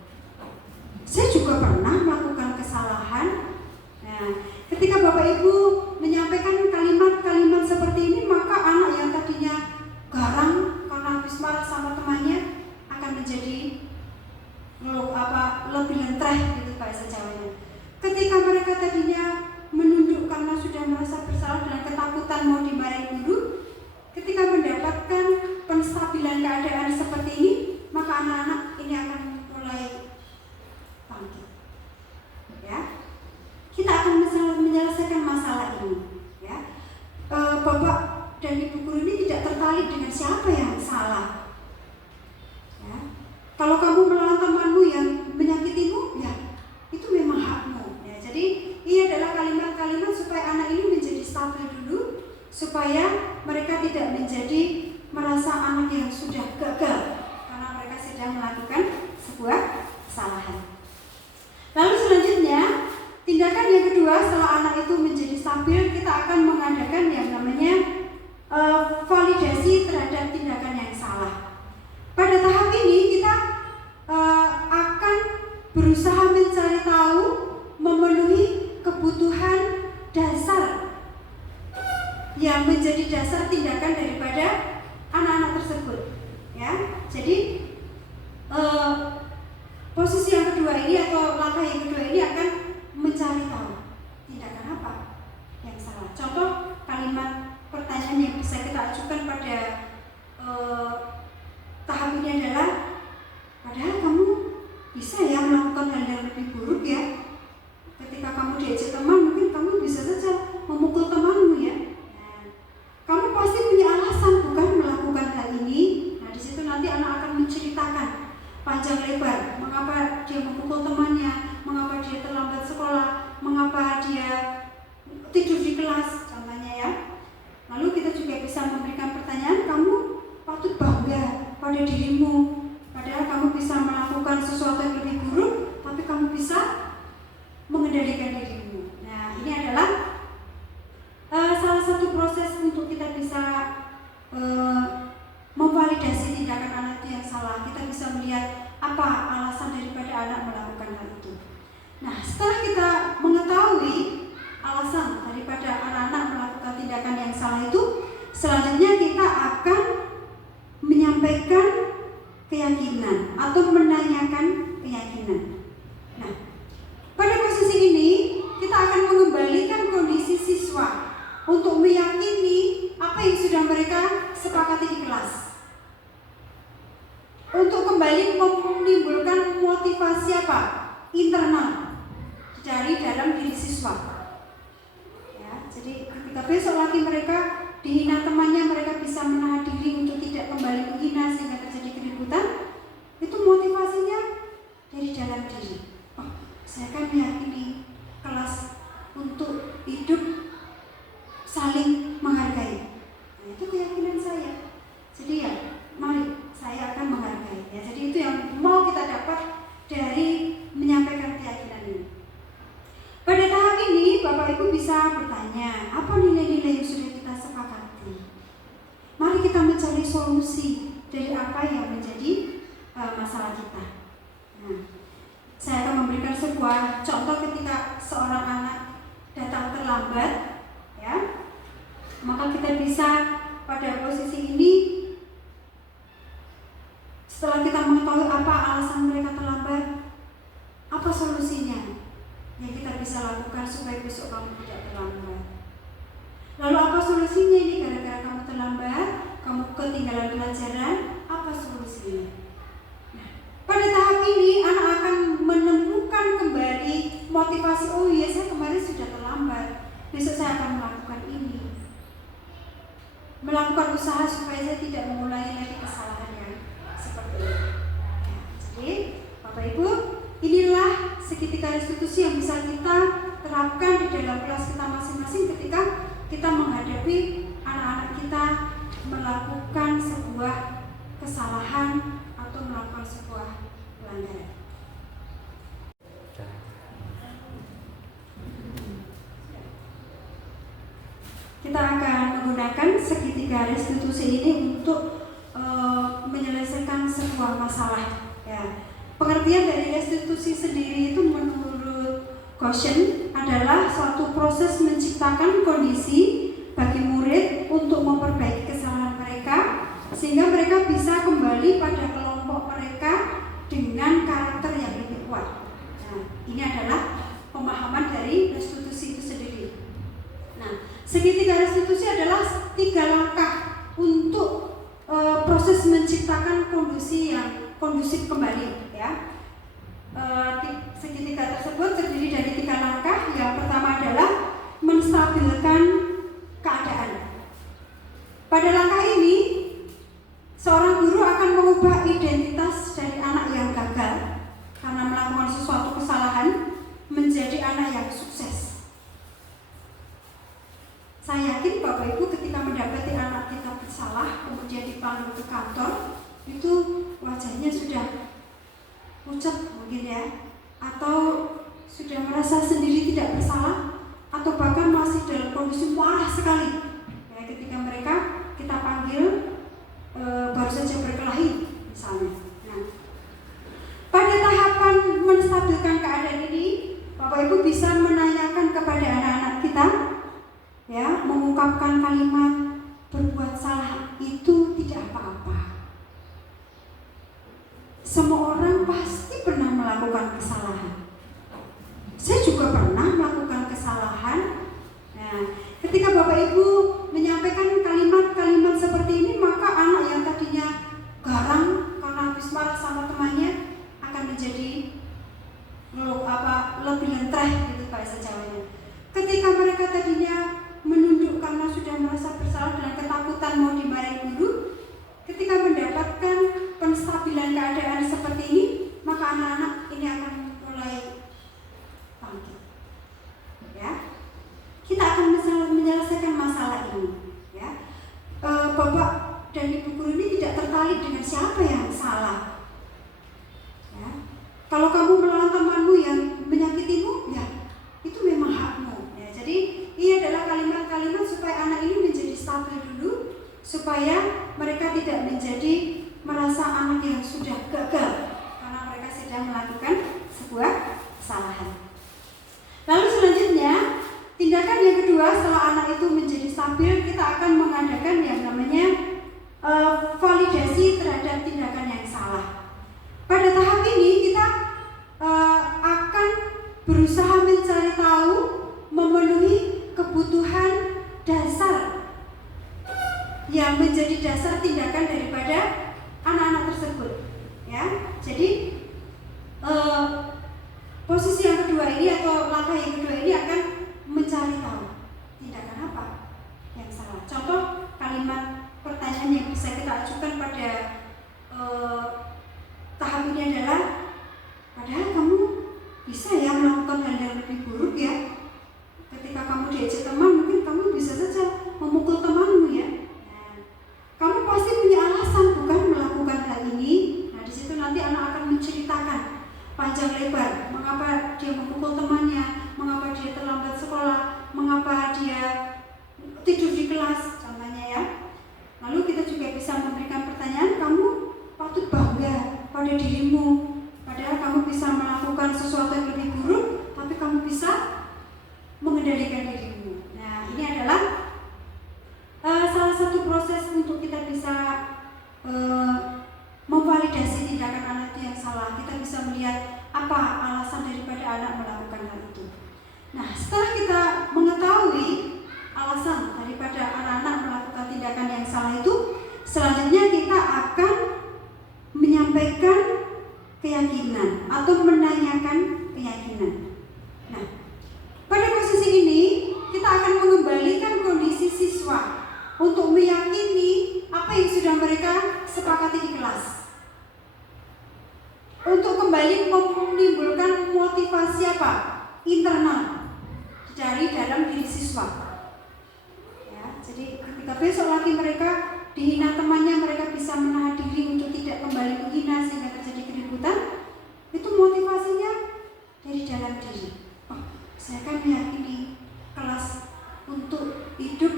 Saya juga pernah melakukan kesalahan. Nah, ketika Bapak Ibu menyampaikan kalimat-kalimat seperti ini, maka anak yang tadinya garang karena habis marah sama temannya akan menjadi lebih lentreh gitu bahasa Jawanya. Ketika mereka tadinya menunduk karena sudah merasa bersalah dan ketakutan mau dimarahi guru, ketika mendapatkan penstabilan keadaan seperti ini, maka anak-anak ini akan mulai bangkit. Ya, kita akan menyelesaikan masalah ini. Ya, Bapak dan Ibu guru ini tidak tertarik dengan siapa yang salah. Ya, kalau kamu melawan temanmu yang menyakitimu, ya itu memang hakmu. Ya, jadi ini adalah kalimat-kalimat supaya anak ini menjadi stabil dulu, supaya mereka tidak menjadi merasa anak yang sudah gagal karena mereka sedang melakukan sebuah kesalahan. Lalu selanjutnya, tindakan yang kedua setelah anak itu menjadi stabil, kita akan mengadakan yang namanya validasi terhadap tindakan yang salah. Pada tahap ini kita akan berusaha mencari tahu, memenuhi kebutuhan dasar yang menjadi dasar tindakan daripada anak-anak tersebut. Ya, jadi posisi yang kedua ini atau langkah yang kedua ini akan mencari tahu tindakan apa yang salah. Contoh kalimat pertanyaan yang bisa kita ajukan pada tahap ini adalah, padahal kamu bisa ya melakukan hal yang lebih buruk ya. Ketika kamu diajak teman, mungkin kamu bisa saja memukul temanmu ya. Nah, kamu pasti punya alasan bukan melakukan hal ini. Nah, di situ nanti anak akan menceritakan panjang lebar mengapa dia memukul temannya, mengapa dia terlambat sekolah, mengapa dia tidur di kelas, contohnya ya. Lalu kita juga bisa memberikan pertanyaan, kamu patut bangga pada dirimu, padahal kamu bisa melakukan sesuatu yang lebih buruk, tapi kamu bisa mengendalikan dirimu. Nah, ini adalah salah satu proses untuk kita bisa memvalidasi tindakan anak itu yang salah. Kita bisa melihat apa alasan daripada anak melakukan hal itu. Nah, setelah kita mengetahui alasan daripada anak-anak melakukan tindakan yang salah itu, selanjutnya kita akan menyampaikan keyakinan atau menanyakan keyakinan. Nah, pada posisi ini kita akan mengembalikan kondisi siswa untuk meyakini apa yang sudah mereka sepakati di kelas, untuk kembali menimbulkan motivasi apa? Internal dari dalam diri siswa. Ya, jadi ketika besok lagi mereka dihina temannya, mereka bisa menahan diri untuk tidak kembali menghina sehingga terjadi keributan. Itu motivasinya dari dalam diri. Oh, saya kan meyakini kelas untuk hidup saling menghargai. Nah, itu keyakinan saya. Jadi ya, mari saya akan menghargai. Ya, jadi itu yang mau kita dapat dari menyampaikan keyakinan ini. Pada tahap ini, Bapak Ibu bisa bertanya, apa nilai-nilai yang sudah kita sepakati? Mari kita mencari solusi dari apa yang menjadi masalah kita. Nah, saya akan memberikan sebuah contoh ketika seorang anak datang terlambat, ya. Maka kita bisa pada posisi ini, setelah kita mengetahui apa alasan mereka terlambat, apa solusinya yang kita bisa lakukan supaya besok kamu tidak terlambat. Lalu apa solusinya ini gara-gara kamu terlambat, kamu ketinggalan pelajaran, apa solusinya? Nah, pada tahap ini anak akan menemukan kembali motivasi, oh iya saya kemarin sudah terlambat, besok saya akan melakukan ini. Melakukan usaha supaya saya tidak mengulangi lagi kesalahan yang seperti ini. Ya, jadi Bapak Ibu, inilah segitiga restitusi yang bisa kita terapkan di dalam kelas kita masing-masing ketika kita menghadapi anak-anak kita melakukan sebuah kesalahan atau melakukan sebuah pelanggaran. Kita akan menggunakan segitiga restitusi ini untuk menyelesaikan sebuah masalah. Ya. Pengertian dari restitusi sendiri itu menurut Goshen adalah suatu proses menciptakan kondisi bagi murid untuk memperbaiki kesalahan mereka sehingga mereka bisa kembali pada kelompok mereka dengan karakter yang lebih kuat. Nah, ini adalah pemahaman dari restitusi itu sendiri. Nah, segitiga restitusi adalah 3 langkah untuk proses kondusif kembali, ya. Segitiga tersebut terdiri dari 3 langkah. Yang pertama adalah menstabilkan keadaan. Pada langkah ini, seorang guru akan mengubah identitas dari anak yang gagal karena melakukan sesuatu kesalahan menjadi anak yang sukses. Saya yakin Bapak Ibu ketika mendapati anak kita bersalah kemudian dipanggil ke kantor, itu wajahnya sudah pucat mungkin ya, atau sudah merasa sendiri tidak bersalah, atau bahkan masih dalam kondisi marah sekali ya, ketika mereka kita panggil baru saja berkelahi misalnya. Nah, pada tahapan menstabilkan keadaan ini, Bapak Ibu bisa menanyakan kepada anak-anak kita, ya, mengungkapkan kalimat berbuat salah itu tidak apa-apa. Semua orang pasti pernah melakukan kesalahan. Saya juga pernah melakukan kesalahan. Nah, ketika Bapak Ibu menyampaikan kalimat-kalimat seperti ini, maka anak yang tadinya garang karena habis marah sama temannya akan menjadi lebih lentreh gitu bahasa Jawanya. Ketika mereka tadinya menunduk karena sudah merasa bersalah dan ketakutan mau dimarahi guru, ketika mendapatkan penstabilan keadaan seperti ini, maka anak-anak ini akan mulai bangkit. Ya, kita akan menyelesaikan masalah ini. Ya, Bapak dan Ibu guru ini tidak tertarik dengan siapa yang salah. Ya, kalau kamu melawan temanmu yang menyakitimu, ya itu memang hakmu. Ya, jadi ini adalah kalimat-kalimat supaya anak ini menjadi stabil dulu, supaya mereka tidak menjadi merasa anak yang sudah gagal karena mereka sedang melakukan sebuah kesalahan. Lalu selanjutnya, tindakan yang kedua setelah anak itu menjadi stabil, kita akan mengadakan yang namanya validasi terhadap tindakan yang salah. Pada tahap ini kita akan berusaha mencari tahu, memenuhi kebutuhan dasar yang menjadi dasar tindakan daripada anak-anak tersebut. Ya, jadi posisi yang kedua ini atau langkah yang kedua ini akan mencari tahu tindakan apa yang salah. Contoh kalimat pertanyaan yang bisa kita ajukan pada tahap ini adalah, padahal kamu bisa ya melakukan hal yang lebih buruk ya. Ketika kamu diajak teman, mungkin kamu bisa saja memukul temanmu ya. Nah, kamu pasti punya alasan bukan melakukan hal ini. Nah, di situ nanti anak akan menceritakan panjang lebar mengapa dia memukul temannya, mengapa dia terlambat sekolah, mengapa dia tidur di kelas, contohnya ya. Lalu kita juga bisa memberikan pertanyaan, kamu patut bangga pada dirimu, padahal kamu bisa melakukan sesuatu yang lebih buruk, tapi kamu bisa mengendalikan dirimu. Nah, ini adalah salah satu proses untuk kita bisa memvalidasi tindakan anak itu yang salah. Kita bisa melihat apa alasan daripada anak melakukan hal itu. Nah, setelah kita mengetahui alasan daripada anak-anak melakukan tindakan yang salah itu, selanjutnya kita akan menyampaikan keyakinan atau menanyakan keyakinan. Nah, pada posisi ini kita akan mengembalikan kondisi siswa untuk meyakini apa yang sudah mereka sepakati di kelas, untuk kembali menimbulkan motivasi apa? Internal dari dalam diri siswa. Ya, jadi ketika besok lagi mereka dihina temannya, mereka bisa menahan diri untuk tidak kembali menghina sehingga terjadi keributan. Itu motivasinya dari dalam diri. Oh, saya kan meyakini kelas untuk hidup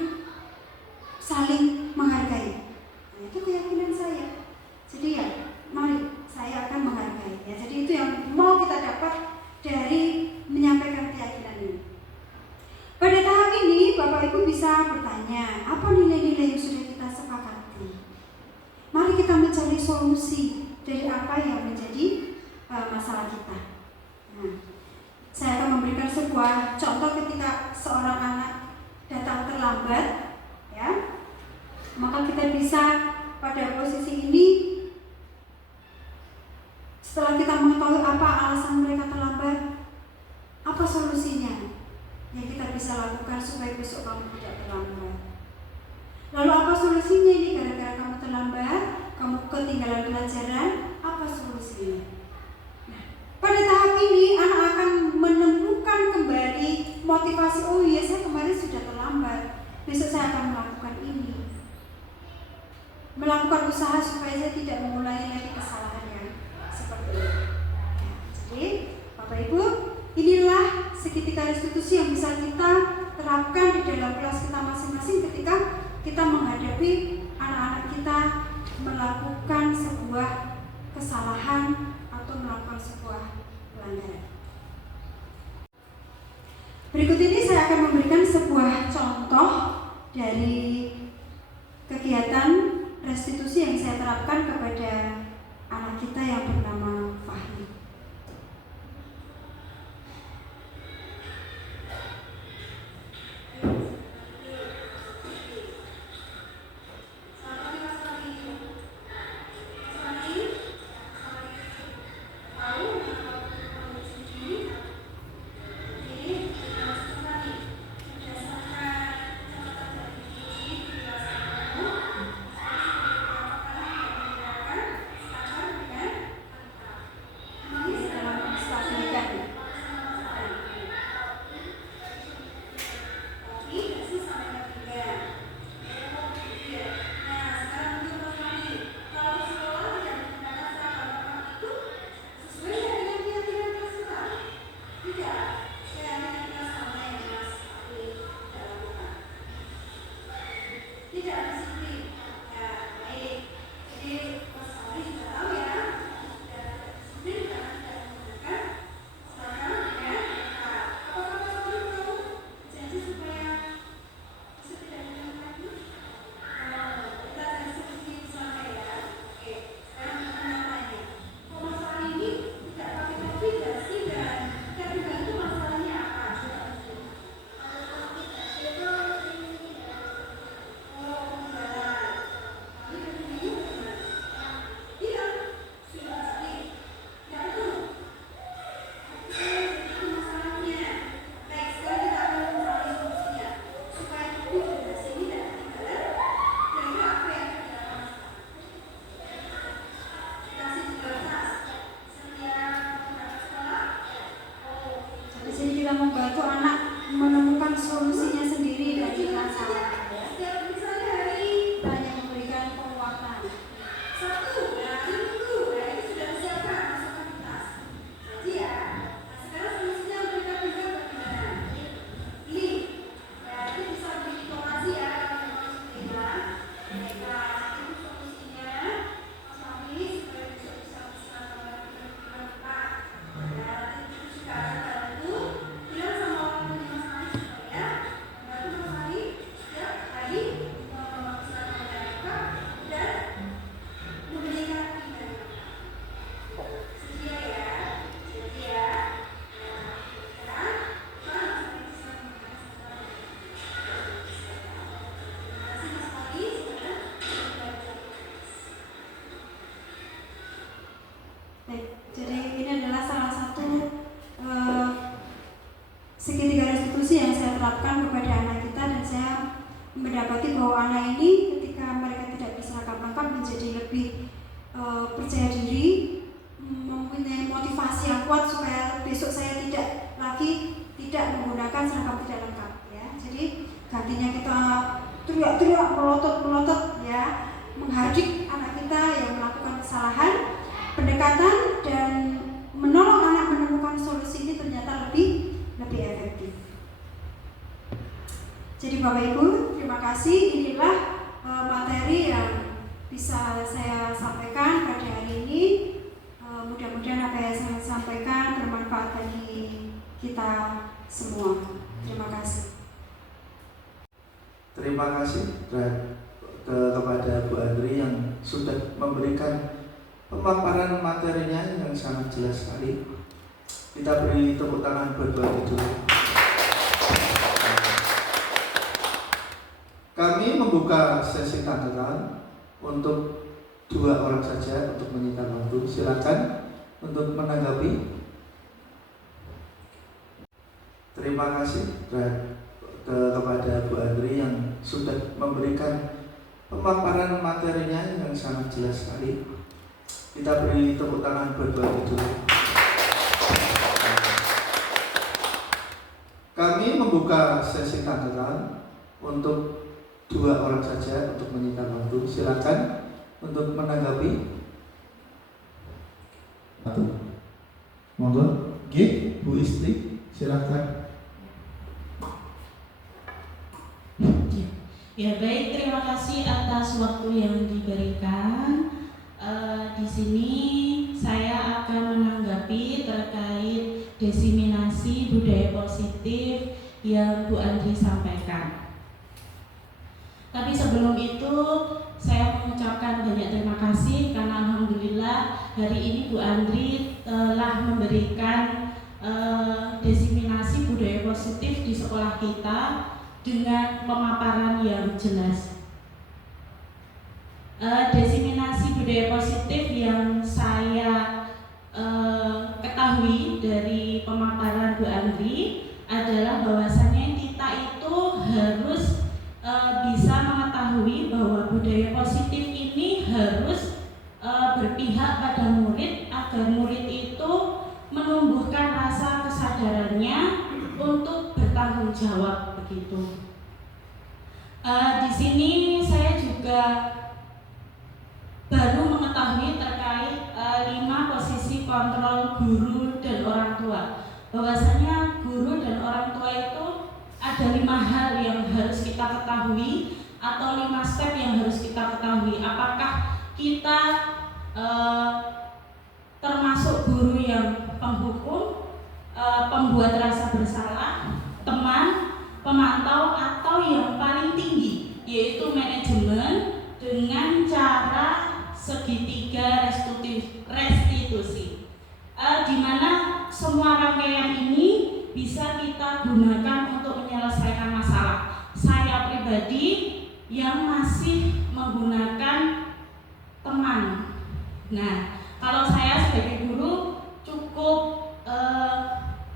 saling menghargai. Nah, itu keyakinan saya. Jadi ya, mari saya akan menghargai. Ya, jadi itu yang mau kita dapat dari menyampaikan keyakinan ini. Pada tahap ini, Bapak Ibu bisa bertanya, apa nilai-nilai yang sudah kita sepakati? Mari kita mencari solusi dari apa yang menjadi masalah kita. Nah, saya akan memberikan sebuah contoh ketika seorang anak datang terlambat, ya, maka kita bisa pada posisi ini mengetahui apa alasan mereka terlambat, apa solusinya yang kita bisa lakukan supaya besok kamu tidak terlambat. Lalu apa solusinya ini gara-gara kamu terlambat, kamu ketinggalan pelajaran, apa solusinya? Nah, pada tahap ini anak akan menemukan kembali motivasi, oh iya saya kemarin sudah terlambat, besok saya akan melakukan ini. Melakukan usaha supaya saya tidak mengulangi lagi kesalahan yang seperti ini. Ya, jadi Bapak Ibu, inilah segitiga restitusi yang bisa kita terapkan di dalam kelas kita masing-masing ketika kita menghadapi anak-anak kita melakukan sebuah kesalahan atau melakukan sebuah pelanggaran. Berikut ini saya akan memberikan sebuah contoh dari kegiatan restitusi yang saya terapkan kepada anak kita yang bernama Fahri. Membantu anak menemukan solusinya sendiri dari masalah. Misalnya hari hanya memberikan penguatan. Satu, itu sudah disiapkan masukkan di tas. Jadi ya, sekarang solusinya mereka bisa bagaimana? Ini, itu bisa beri informasi ya kalau mereka itu solusinya ini supaya bisa melakukan itu sekarang. Jadi ini adalah salah satu segitiga restitusi yang saya terapkan kepada anak kita, dan saya mendapati bahwa anak ini ketika mereka tidak berseragam lengkap menjadi lebih percaya diri, mempunyai motivasi yang kuat supaya besok saya tidak lagi tidak menggunakan seragam tidak lengkap ya. Jadi gantinya kita teriak-teriak, melotot ya, menghadik anak kita yang melakukan kesalahan. Pendekatan dan menolong anak menemukan solusi ini ternyata lebih efektif. Jadi Bapak Ibu, terima kasih. Inilah materi yang bisa saya sampaikan pada hari ini. Mudah-mudahan apa yang saya sampaikan bermanfaat bagi kita semua. Terima kasih. Terima kasih kepada Bu Andri yang sudah memberikan pemaparan materinya yang sangat jelas sekali. Kita beri tepuk tangan buat Bu Andri dulu. Kami membuka sesi tanya jawab untuk 2 orang saja untuk menyita waktu. Silakan untuk menanggapi? Terima kasih kepada Bu Andri yang sudah memberikan pemaparan materinya yang sangat jelas sekali. Kita beri tepuk tangan buat Bu Andri dulu. Kami membuka sesi tanya untuk 2 orang saja untuk menyita waktu. Silakan untuk menanggapi. Monggo, Bu Istri, silakan. Ya baik, terima kasih atas waktu yang diberikan. Di sini saya akan menanggapi terkait diseminasi budaya positif yang Bu Andri sampaikan. Tapi sebelum itu saya mengucapkan banyak terima kasih karena alhamdulillah hari ini Bu Andri telah memberikan diseminasi budaya positif di sekolah kita dengan pemaparan yang jelas. Diseminasi budaya positif yang saya ketahui dari pemaparan Bu Andri adalah bahwasannya kita itu harus bisa mengetahui bahwa budaya positif ini harus berpihak pada murid agar murid itu menumbuhkan rasa kesadarannya untuk bertanggung jawab begitu. Di sini saya juga baru mengetahui terkait 5 posisi kontrol guru dan orang tua. Bahwasanya guru dan orang tua itu ada 5 hal yang harus kita ketahui atau 5 step yang harus kita ketahui. Apakah kita termasuk guru yang penghukum, pembuat rasa bersalah, teman, pemantau, atau yang paling tinggi yaitu manajemen dengan cara segitiga restitusi, di mana semua rangkaian ini bisa kita gunakan untuk menyelesaikan masalah. Saya pribadi yang masih menggunakan teman. Nah, kalau saya sebagai guru cukup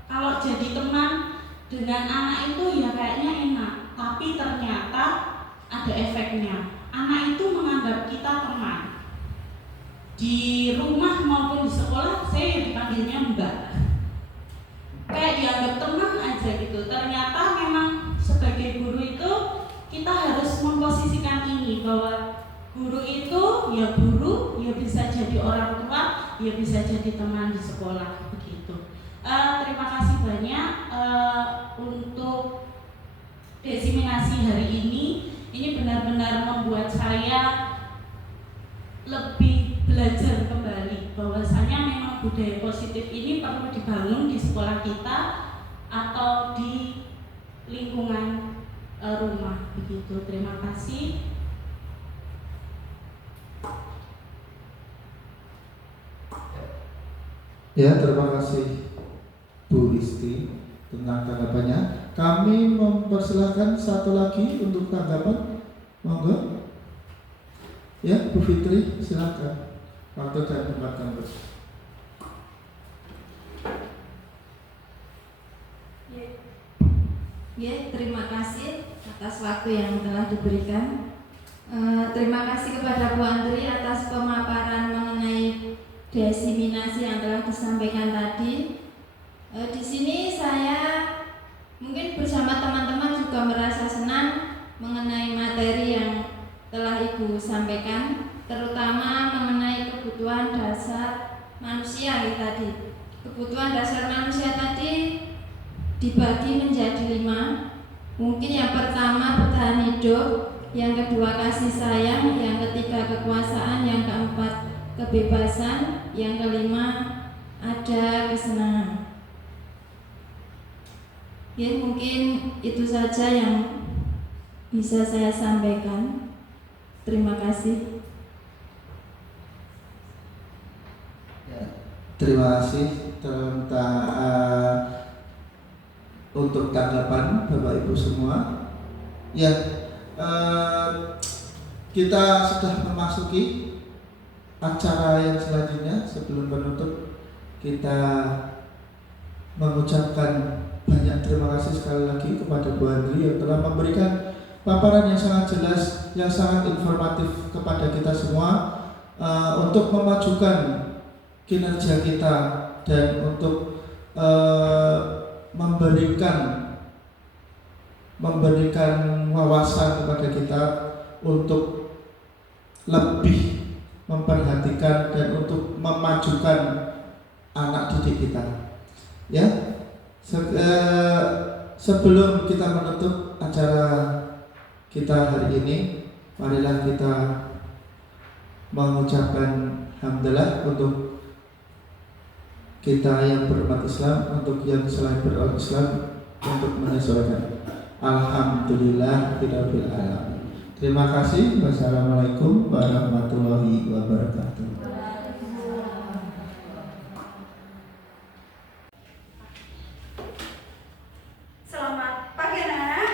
kalau jadi teman dengan anak itu ya kayaknya enak, tapi ternyata ada efeknya. Anak itu menganggap kita teman. Di rumah maupun di sekolah saya dipanggilnya Mbak. Kayak dianggap teman aja gitu. Ternyata memang sebagai guru itu kita harus memposisikan ini bahwa guru itu ya guru, ya bisa jadi orang tua, ya bisa jadi teman di sekolah begitu. Terima kasih banyak untuk diseminasi hari ini. Ini benar-benar membuat saya lebih belajar kembali bahwasanya memang budaya positif ini perlu dibangun di sekolah kita atau di lingkungan rumah begitu. Terima kasih. Ya, terima kasih Bu Isti tentang tanggapannya. Kami mempersilahkan satu lagi untuk tanggapan. Monggo. Ya, Bu Fitri, silakan. Waktu dan tempat kampus. Ya, terima kasih atas waktu yang telah diberikan. Terima kasih kepada Bu Andri atas pemaparan mengenai diseminasi yang telah disampaikan tadi. Di sini saya mungkin bersama teman-teman juga merasa senang mengenai materi yang telah Ibu sampaikan, terutama mengenai kebutuhan dasar manusia tadi. Kebutuhan dasar manusia tadi dibagi menjadi 5. Mungkin yang pertama bertahan hidup, yang kedua kasih sayang, yang ketiga kekuasaan, yang keempat kebebasan, yang kelima ada kesenangan. Ya, mungkin itu saja yang bisa saya sampaikan. Terima kasih. Ya, terima kasih tentang untuk tanggapan Bapak Ibu semua. Ya, kita sudah memasuki acara yang selanjutnya sebelum penutup. kita mengucapkan banyak terima kasih sekali lagi kepada Bu Andri yang telah memberikan paparan yang sangat jelas, yang sangat informatif kepada kita semua untuk memajukan kinerja kita dan untuk memberikan wawasan kepada kita untuk lebih memperhatikan dan untuk memajukan anak didik kita. Ya, sebelum kita menutup acara kita hari ini, marilah kita mengucapkan hamdalah untuk kita yang berumat Islam, untuk yang selain berumat Islam, untuk menyesuaikan. Alhamdulillahirabbil alamin. Terima kasih. Wassalamualaikum warahmatullahi wabarakatuh. Selamat pagi anak-anak.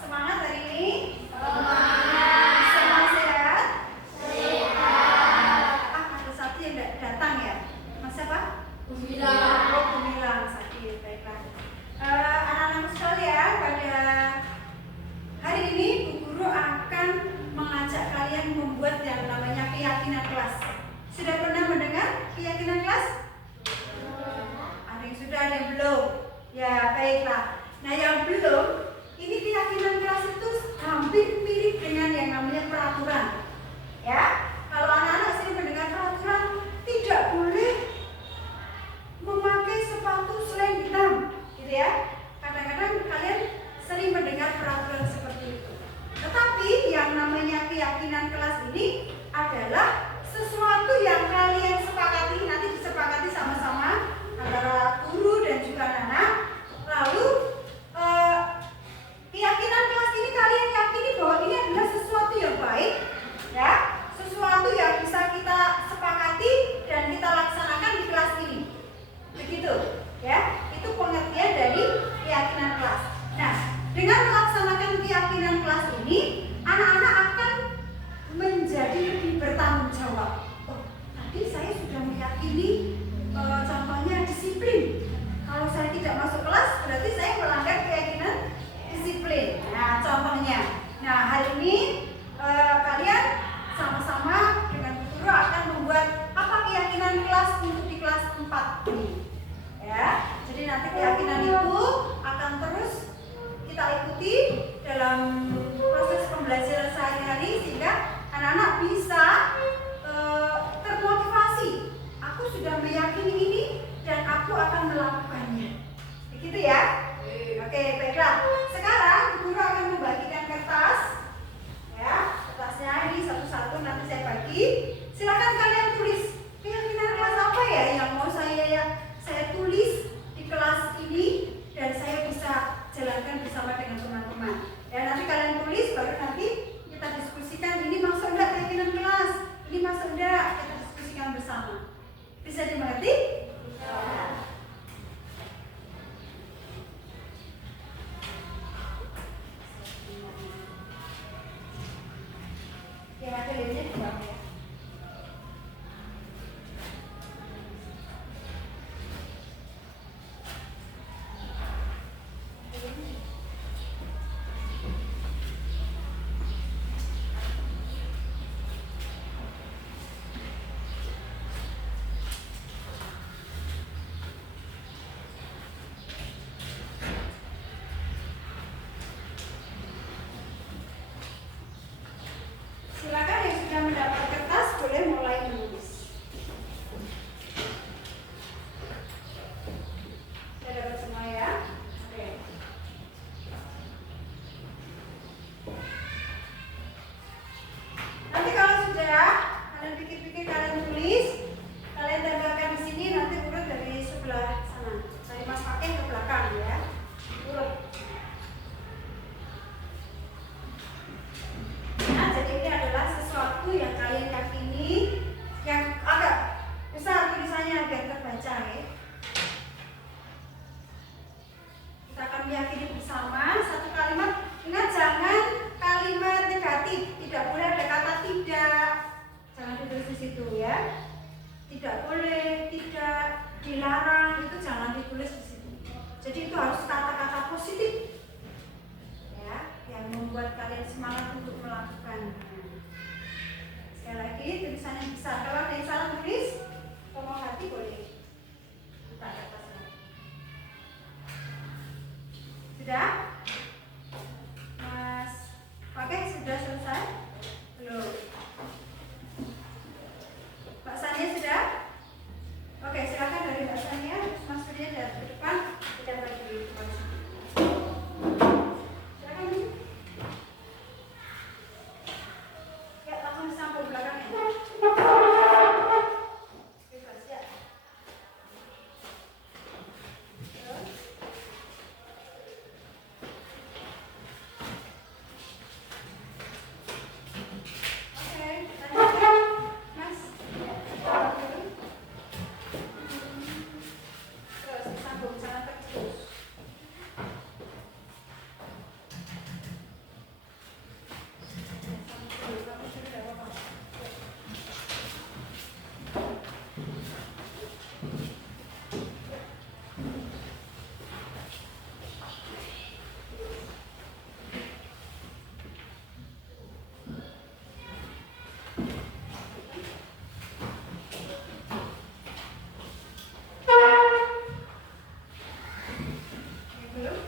Semangat hari ini? Semua sehat? Ada satu yang datang ya? Mas siapa? Gumilang sakit, baiklah. Anak-anak sekalian, pada hari ini Bu Guru akan mengajak kalian membuat yang namanya keyakinan kelas. Sudah pernah mendengar keyakinan kelas? Ada yang sudah, ada yang belum. Ya, baiklah. Nah, yang belum, ini keyakinan kelas itu hampir mirip dengan yang namanya peraturan. Ya, kalau anak-anak sering mendengar peraturan, tidak boleh memakai sepatu selain hitam, gitu ya. Kadang-kadang kalian sering mendengar peraturan seperti itu. Tetapi yang namanya keyakinan kelas ini adalah sesuatu yang kalian sepakati, nanti disepakati sama-sama antara guru dan juga anak-anak. Lalu keyakinan kelas ini kalian yakini bahwa ini adalah sesuatu yang baik, ya, sesuatu yang bisa kita sepakati dan kita laksanakan di kelas ini. Begitu, ya. Itu pengertian dari keyakinan kelas. Nah, dengan melaksanakan keyakinan kelas ini, anak-anak akan menjadi lebih bertanggung jawab. Oh, tadi saya sudah meyakini contohnya disiplin. Kalau saya tidak masuk kelas, berarti saya melanggar keyakinan disiplin. Nah, contohnya. Nah, hari ini kalian sama-sama dengan guru akan membuat apa keyakinan kelas untuk di kelas 4 ini. Ya, jadi nanti keyakinan itu akan terus kita ikuti dalam proses pembelajaran sehari-hari sehingga anak-anak bisa termotivasi. Aku sudah meyakini ini dan aku akan melakukannya. Begitu ya? Oke, baiklah. Sekarang guru akan membagikan kertas. Ya, kertasnya ini satu-satu nanti saya bagi. Silakan kalian tulis keyakinan kelas apa ya yang mau saya tulis di kelas ini dan saya bisa jalankan bersama dengan teman-teman. Ya, nanti kalian tulis baru nanti kita diskusikan ini masuk enggak keyakinan kelas, ini masuk enggak, kita diskusikan bersama. Bisa dimengerti? Ya, ada linknya di bawah ya. Jadi itu harus kata-kata positif ya, yang membuat kalian semangat untuk melakukan. Sekali lagi tulisannya besar. Kalau ada yang salah tulis, tolong hati boleh buka kertasnya. Sudah? Mas, oke, sudah selesai? Belum? Mbak Sania sudah? Oke, silakan dari Mbak Sania, Mas Surya dari depan, kita lagi di depan sini. Silakan Bu. Ya, langsung disambung belakangnya. Bebas ya. Terus. Oke, lanjutkan, Mas. Ya, coba dulu. Terus disambung sana terus. Sambung dulu, kamu sudah ada apa-apa. Yang belum?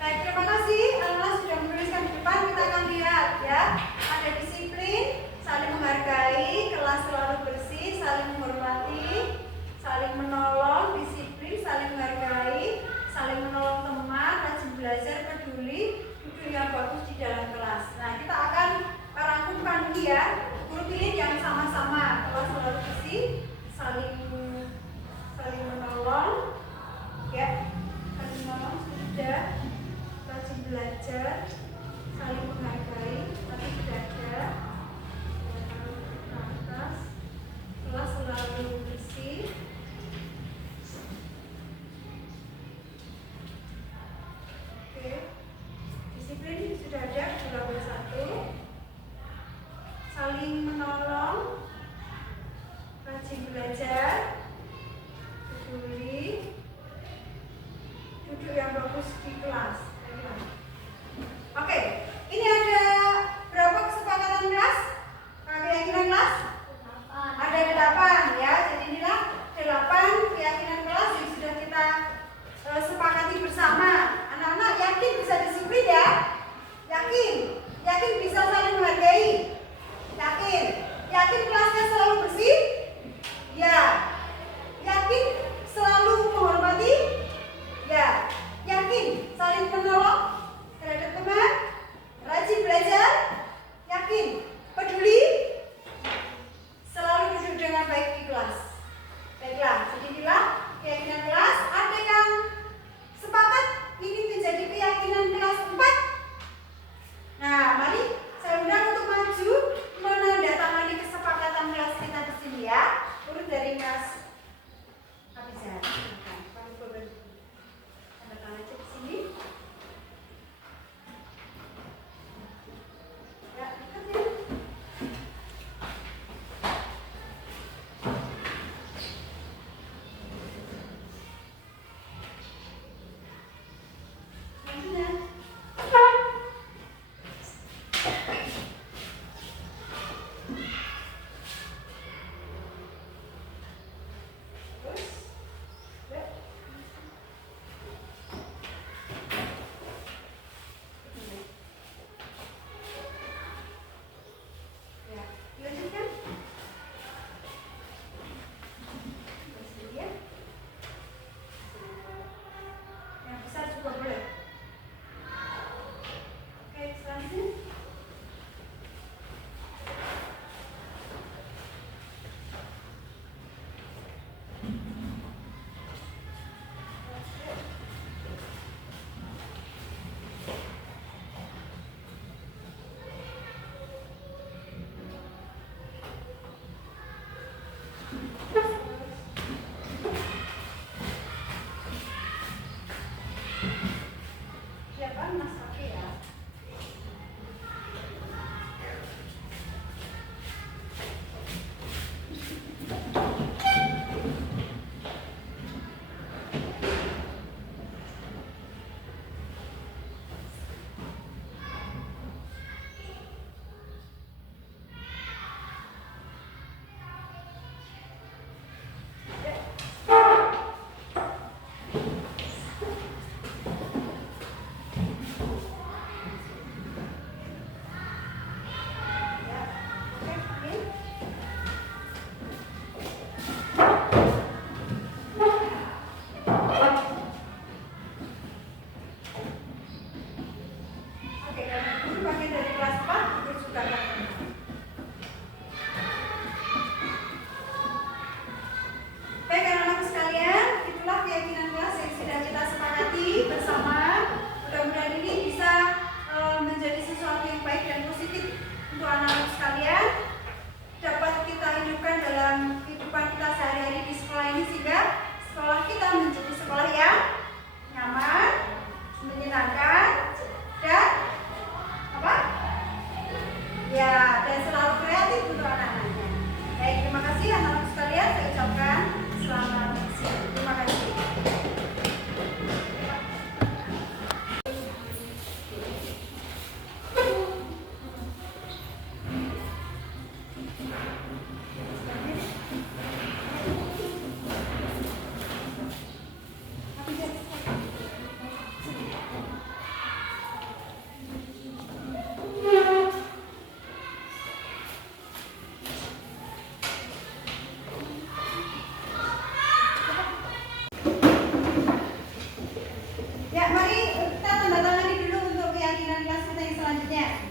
Baik, terima kasih. Anak sudah menuliskan di depan. Kita akan lihat ya. Ada disiplin, saling menghargai, kelas selalu bersih, saling menghormati, saling menolong, disiplin, saling menghargai, saling menolong teman, rajin belajar, peduli, duduk yang bagus di dalam kelas. Nah, kita akan rangkumkan ini ya. Guru pilih yang sama-sama. Kelas selalu bersih, saling menolong, ya. Saling menolong sudah. Rajin belajar, saling menghargai, tapi tidak ada atas, kelas selalu bersih, oke, disiplin sudah ada, sudah bersatu, saling menolong, rajin belajar, peduli, duduk yang bagus di kelas. Oke, ini ada berapa kesepakatan kelas? Keyakinan kelas? Ada 8 ya. Jadi inilah 8 keyakinan kelas yang sudah kita sepakati bersama. Anak-anak yakin bisa disiplin ya? Yakin? Yakin bisa saling menghargai? Yakin? Yakin kelasnya selalu bersih? Ya.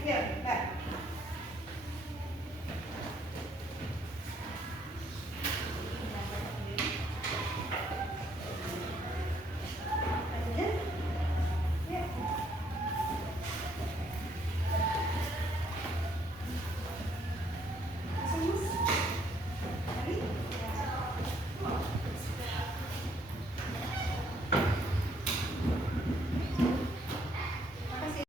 Yuk, Mbak.